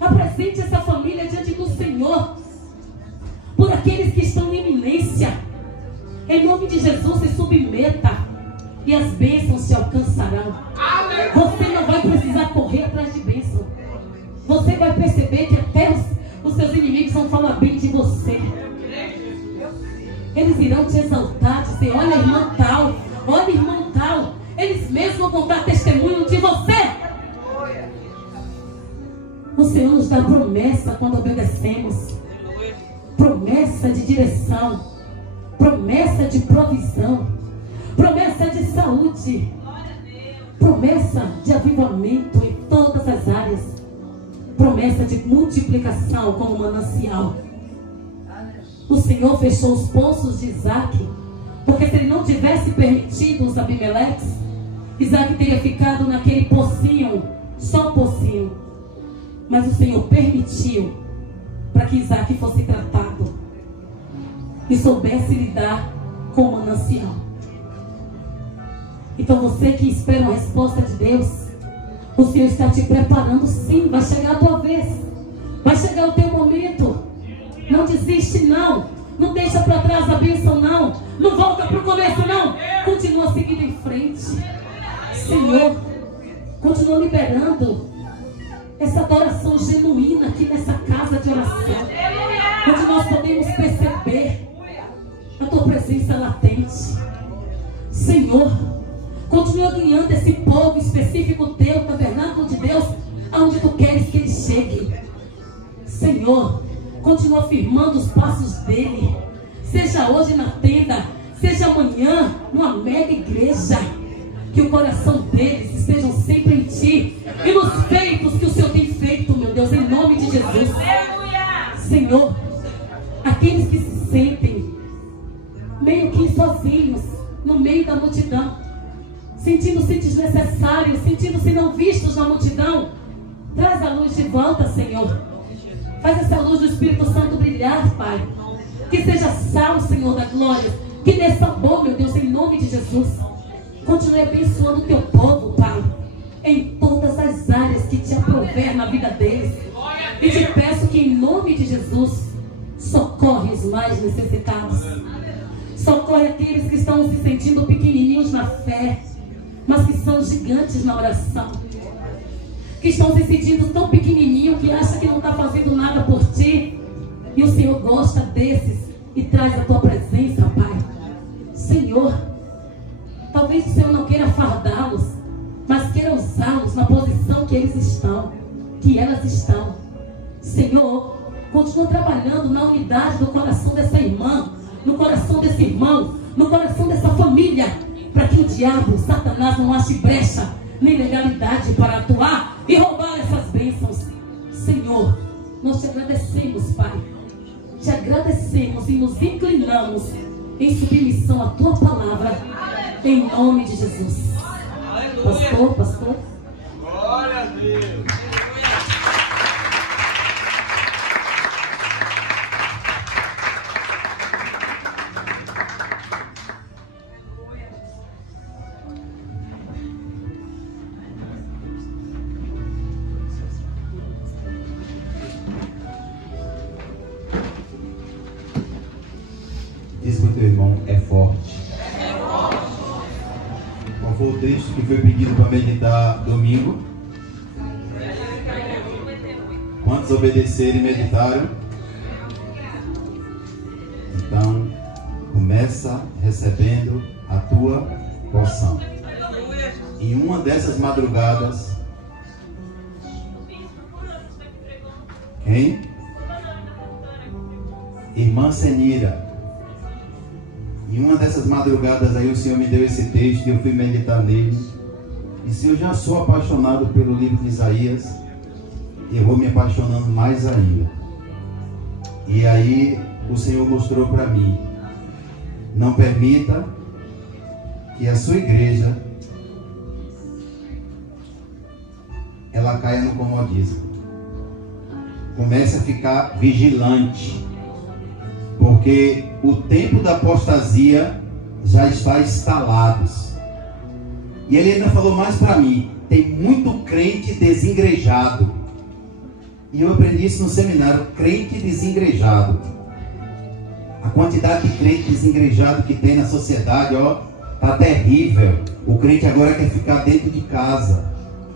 apresente essa família diante do Senhor, por aqueles que estão em iminência. Em nome de Jesus, se submeta e as bênçãos te alcançarão. Você não vai precisar correr atrás de bênção. Você vai perceber que até os seus inimigos vão falar bem de você. Eles irão te exaltar, dizer: olha, irmã tal, olha, irmão tal. Eles mesmos vão dar testemunho de você. O Senhor nos dá promessa quando obedecemos. Promessa de direção, promessa de provisão, promessa de saúde, promessa de avivamento em todas as áreas, promessa de multiplicação como manancial. O Senhor fechou os poços de Isaac, porque se ele não tivesse permitido os Abimeleques, Isaac teria ficado naquele pocinho, só pocinho. Mas o Senhor permitiu para que Isaac fosse tratado. e soubesse lidar com o manancial. Então você que espera uma resposta de Deus, o Senhor está te preparando sim. Vai chegar a tua vez, vai chegar o teu momento. Não desiste não, não deixa para trás a bênção não, não volta para o começo não, continua seguindo em frente. Senhor, continua liberando essa adoração genuína aqui nessa casa de oração, onde nós podemos perceber a tua presença latente. Senhor, continua guiando esse povo específico teu, tabernáculo de Deus, aonde tu queres que ele chegue. Senhor, continua firmando os passos dele, seja hoje na tenda, seja amanhã numa mega igreja. Que o coração deles estejam sempre em ti e nos feitos que o Senhor tem feito, meu Deus, em nome de Jesus. Senhor, aqueles que se sentem meio que sozinhos no meio da multidão, sentindo-se desnecessários, sentindo-se não vistos na multidão, traz a luz de volta, Senhor. Faz essa luz do Espírito Santo brilhar, Pai. Que seja sal, Senhor da glória, que dê sabor, meu Deus, em nome de Jesus. Continue abençoando o teu povo, Pai, em todas as áreas que te aprover na vida deles. E te peço que em nome de Jesus socorre os mais necessitados. Socorre aqueles que estão se sentindo pequenininhos na fé, mas que são gigantes na oração. Que estão se sentindo tão pequenininho que acha que não está fazendo nada por ti. E o Senhor gosta desses e traz a tua presença, Pai. Senhor, talvez o Senhor não queira fardá-los, mas queira usá-los na posição que eles estão, que elas estão. Senhor, continua trabalhando na unidade do coração dessa irmã, no coração desse irmão, no coração dessa família, para que o diabo, Satanás, não ache brecha nem legalidade para atuar e roubar essas bênçãos. Senhor, nós te agradecemos, Pai. Te agradecemos e nos inclinamos em submissão à tua palavra, em nome de Jesus. Pastor, pastor. Glória a Deus. Diz para o teu irmão, é forte. Qual foi o texto que foi pedido para meditar domingo? Quantos obedeceram e meditaram? Então, começa recebendo a tua porção. Em uma dessas madrugadas, quem? Irmã Senira. Em uma dessas madrugadas aí o Senhor me deu esse texto e eu fui meditar nele. E se eu já sou apaixonado pelo livro de Isaías, eu vou me apaixonando mais ainda. E aí o Senhor mostrou para mim: não permita que a sua igreja ela caia no comodismo. Comece a ficar vigilante, porque o tempo da apostasia já está instalado. E ele ainda falou mais para mim: tem muito crente desengrejado. E eu aprendi isso no seminário, crente desengrejado. A quantidade de crente desengrejado que tem na sociedade, ó, tá terrível. O crente agora quer ficar dentro de casa.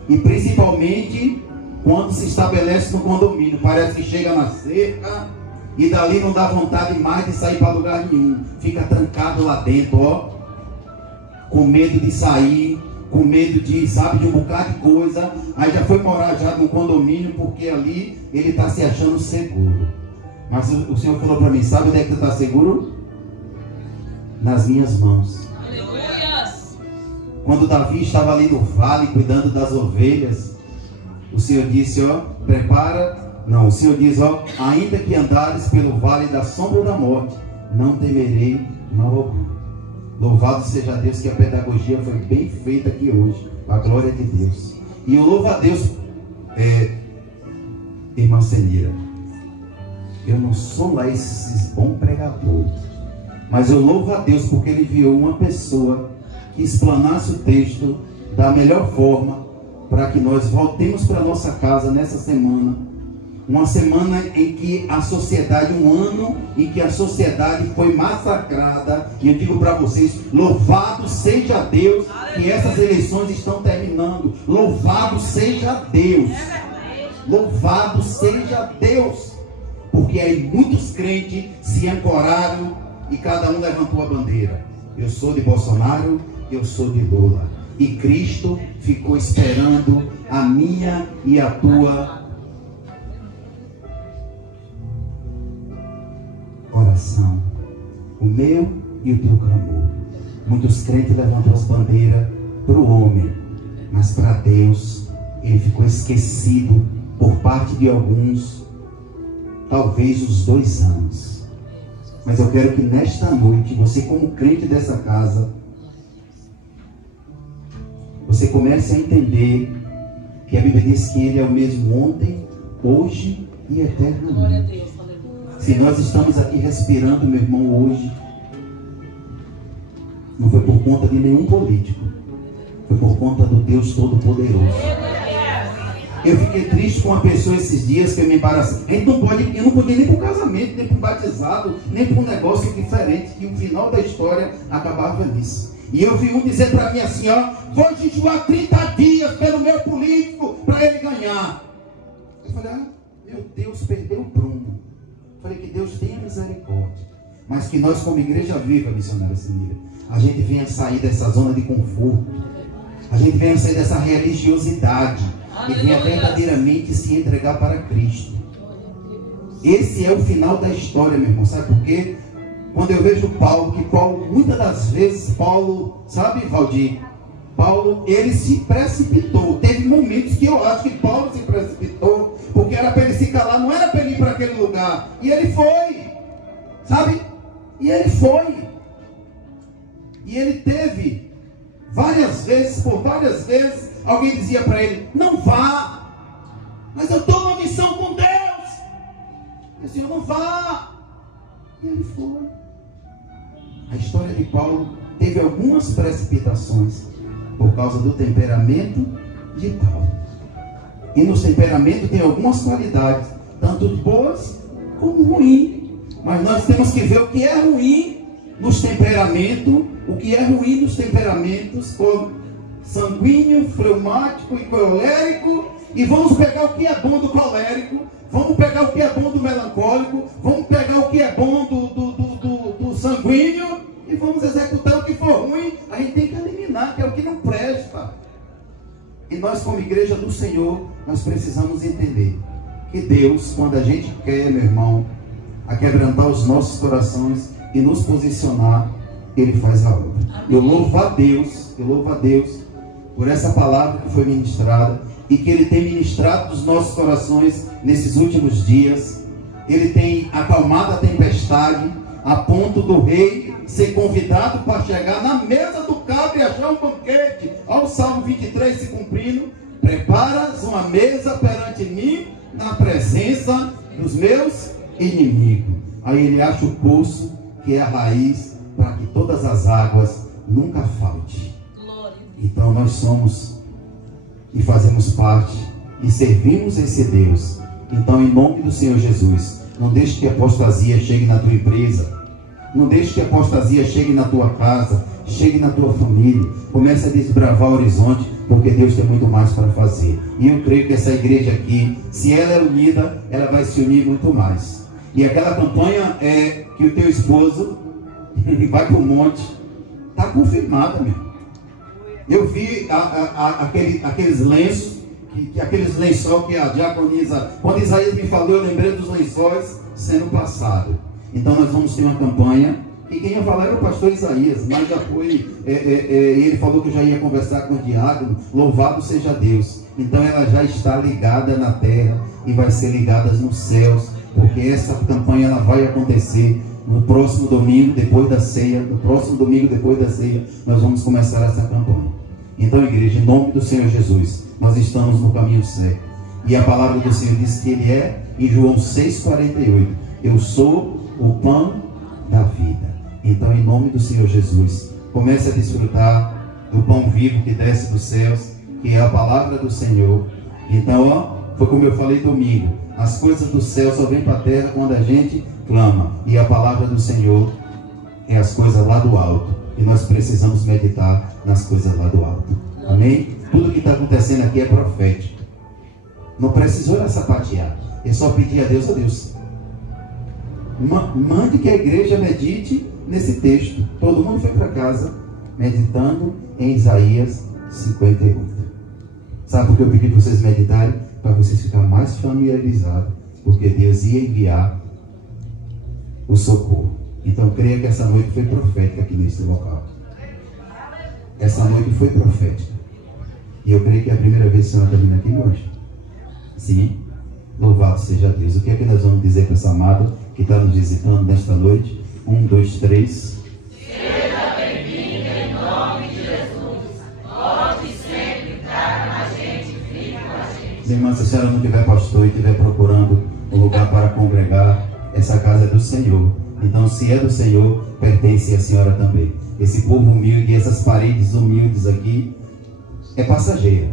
E principalmente quando se estabelece no condomínio. Parece que chega na cerca e dali não dá vontade mais de sair para lugar nenhum. Fica trancado lá dentro, ó, com medo de sair, com medo de, sabe, de um bocado de coisa. Aí já foi morar já no condomínio porque ali ele está se achando seguro. Mas o Senhor falou para mim: sabe onde é que tu está seguro? Nas minhas mãos. Aleluia! Quando Davi estava ali no vale cuidando das ovelhas, o Senhor disse, ó, prepara. Não, o Senhor diz, ó, ainda que andares pelo vale da sombra da morte, não temerei mal algum. Louvado seja Deus que a pedagogia foi bem feita aqui hoje, a glória de Deus. E eu louvo a Deus, irmã Senira, eu não sou lá esses bom pregador, Mas eu louvo a Deus porque Ele enviou uma pessoa que explanasse o texto da melhor forma para que nós voltemos para nossa casa nessa semana. Uma semana em que a sociedade, um ano em que a sociedade foi massacrada. E eu digo para vocês, louvado seja Deus que essas eleições estão terminando. Louvado seja Deus. Louvado seja Deus. Porque aí muitos crentes se ancoraram e cada um levantou a bandeira. Eu sou de Bolsonaro, eu sou de Lula. E Cristo ficou esperando a minha e a tua oração, o meu e o teu clamor. Muitos crentes levantam as bandeiras para o homem, mas para Deus ele ficou esquecido por parte de alguns, talvez os 2 anos. Mas eu quero que nesta noite, você como crente dessa casa, você comece a entender que a Bíblia diz que Ele é o mesmo ontem, hoje e eternamente. Se nós estamos aqui respirando, meu irmão, hoje, não foi por conta de nenhum político, foi por conta do Deus Todo-Poderoso. Eu fiquei triste com uma pessoa esses dias que eu me embaracei. Eu não podia nem para o casamento, nem para o batizado, nem para um negócio diferente, que o final da história acabava nisso. E eu vi um dizer para mim assim, ó, vou jejuar 30 dias pelo meu político para ele ganhar. Eu falei, meu Deus, perdeu o prumo. Falei que Deus tenha misericórdia, mas que nós como igreja viva, missionária Sinira, a gente venha sair dessa zona de conforto, a gente venha sair dessa religiosidade e venha verdadeiramente se entregar para Cristo. Esse é o final da história, meu irmão. Sabe por quê? Quando eu vejo Paulo, muitas das vezes Paulo, sabe, Valdir, Paulo, ele se precipitou. Teve momentos que eu acho que Paulo se precipitou, porque era para ele se calar, não era para ele ir para aquele lugar. E ele foi, sabe? E ele foi. E ele teve várias vezes, por várias vezes, alguém dizia para ele, não vá. Mas eu estou numa missão com Deus. E o Senhor, não vá. E ele foi. A história de Paulo teve algumas precipitações por causa do temperamento de Paulo. E no temperamento tem algumas qualidades, tanto boas como ruins. Mas nós temos que ver o que é ruim nos temperamentos, o que é ruim nos temperamentos, como sanguíneo, fleumático e colérico, e vamos pegar o que é bom do colérico, vamos pegar o que é bom do melancólico, vamos pegar o que é bom do sanguíneo, e vamos executar o que for ruim. A gente tem que eliminar, que é o que não presta. E nós, como igreja do Senhor, nós precisamos entender que Deus, quando a gente quer, meu irmão, a quebrantar os nossos corações e nos posicionar, Ele faz a obra. Eu louvo a Deus por essa palavra que foi ministrada e que Ele tem ministrado nos nossos corações nesses últimos dias. Ele tem acalmado a tempestade a ponto do rei ser convidado para chegar na mesa do cabra e achar um banquete. Olha o Salmo 23 se cumprindo. Preparas uma mesa perante mim na presença dos meus inimigos. Aí ele acha o poço que é a raiz para que todas as águas nunca falte. Então nós somos e fazemos parte e servimos esse Deus. Então, em nome do Senhor Jesus, não deixe que a apostasia chegue na tua empresa, não deixe que a apostasia chegue na tua casa, chegue na tua família. Comece a desbravar o horizonte, porque Deus tem muito mais para fazer. E eu creio que essa igreja aqui, se ela é unida, ela vai se unir muito mais. E aquela campanha é que o teu esposo vai para o monte, está confirmada, meu. Eu vi aqueles lenços, aqueles lençóis que a diaconisa, quando Isaías me falou, eu lembrei dos lençóis sendo passados. Então nós vamos ter uma campanha, e quem ia falar era o pastor Isaías, mas já foi, ele falou que eu já ia conversar com o diácono. Louvado seja Deus. Então ela já está ligada na terra e vai ser ligada nos céus, porque essa campanha ela vai acontecer no próximo domingo, depois da ceia. No próximo domingo, depois da ceia, nós vamos começar essa campanha. Então, igreja, em nome do Senhor Jesus, nós estamos no caminho certo. E a palavra do Senhor diz que Ele é, em João 6,48, eu sou o pão da vida. Então, em nome do Senhor Jesus, comece a desfrutar do pão vivo que desce dos céus, que é a palavra do Senhor. Então, ó, foi como eu falei domingo, as coisas do céu só vêm para a terra quando a gente clama, e a palavra do Senhor é as coisas lá do alto, e nós precisamos meditar nas coisas lá do alto. Amém? Tudo que está acontecendo aqui é profético. Não precisa orar sapatear, é só pedir a Deus, mande que a igreja medite nesse texto. Todo mundo foi para casa meditando em Isaías 58. Sabe por que eu pedi para vocês meditarem? Para vocês ficarem mais familiarizados, porque Deus ia enviar o socorro. Então creia que essa noite foi profética aqui nesse local. Essa noite foi profética. E eu creio que é a primeira vez que a senhora está vindo aqui hoje. Sim? Louvado seja Deus. O que é que nós vamos dizer para essa amada que está nos visitando nesta noite? 1, 2, 3. Seja bem-vinda em nome de Jesus. Volte sempre, traga a gente, fique com a gente. Irmã, se a senhora não tiver pastor e estiver procurando um lugar para congregar, essa casa é do Senhor. Então, se é do Senhor, pertence à senhora também. Esse povo humilde, essas paredes humildes aqui, é passageira.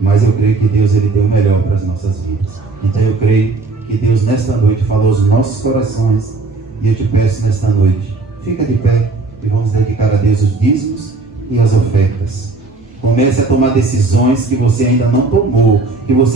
Mas eu creio que Deus ele tem o melhor para as nossas vidas. Então eu creio que Deus nesta noite falou aos nossos corações. E eu te peço nesta noite, fica de pé e vamos dedicar a Deus os dízimos e as ofertas. Comece a tomar decisões que você ainda não tomou, que você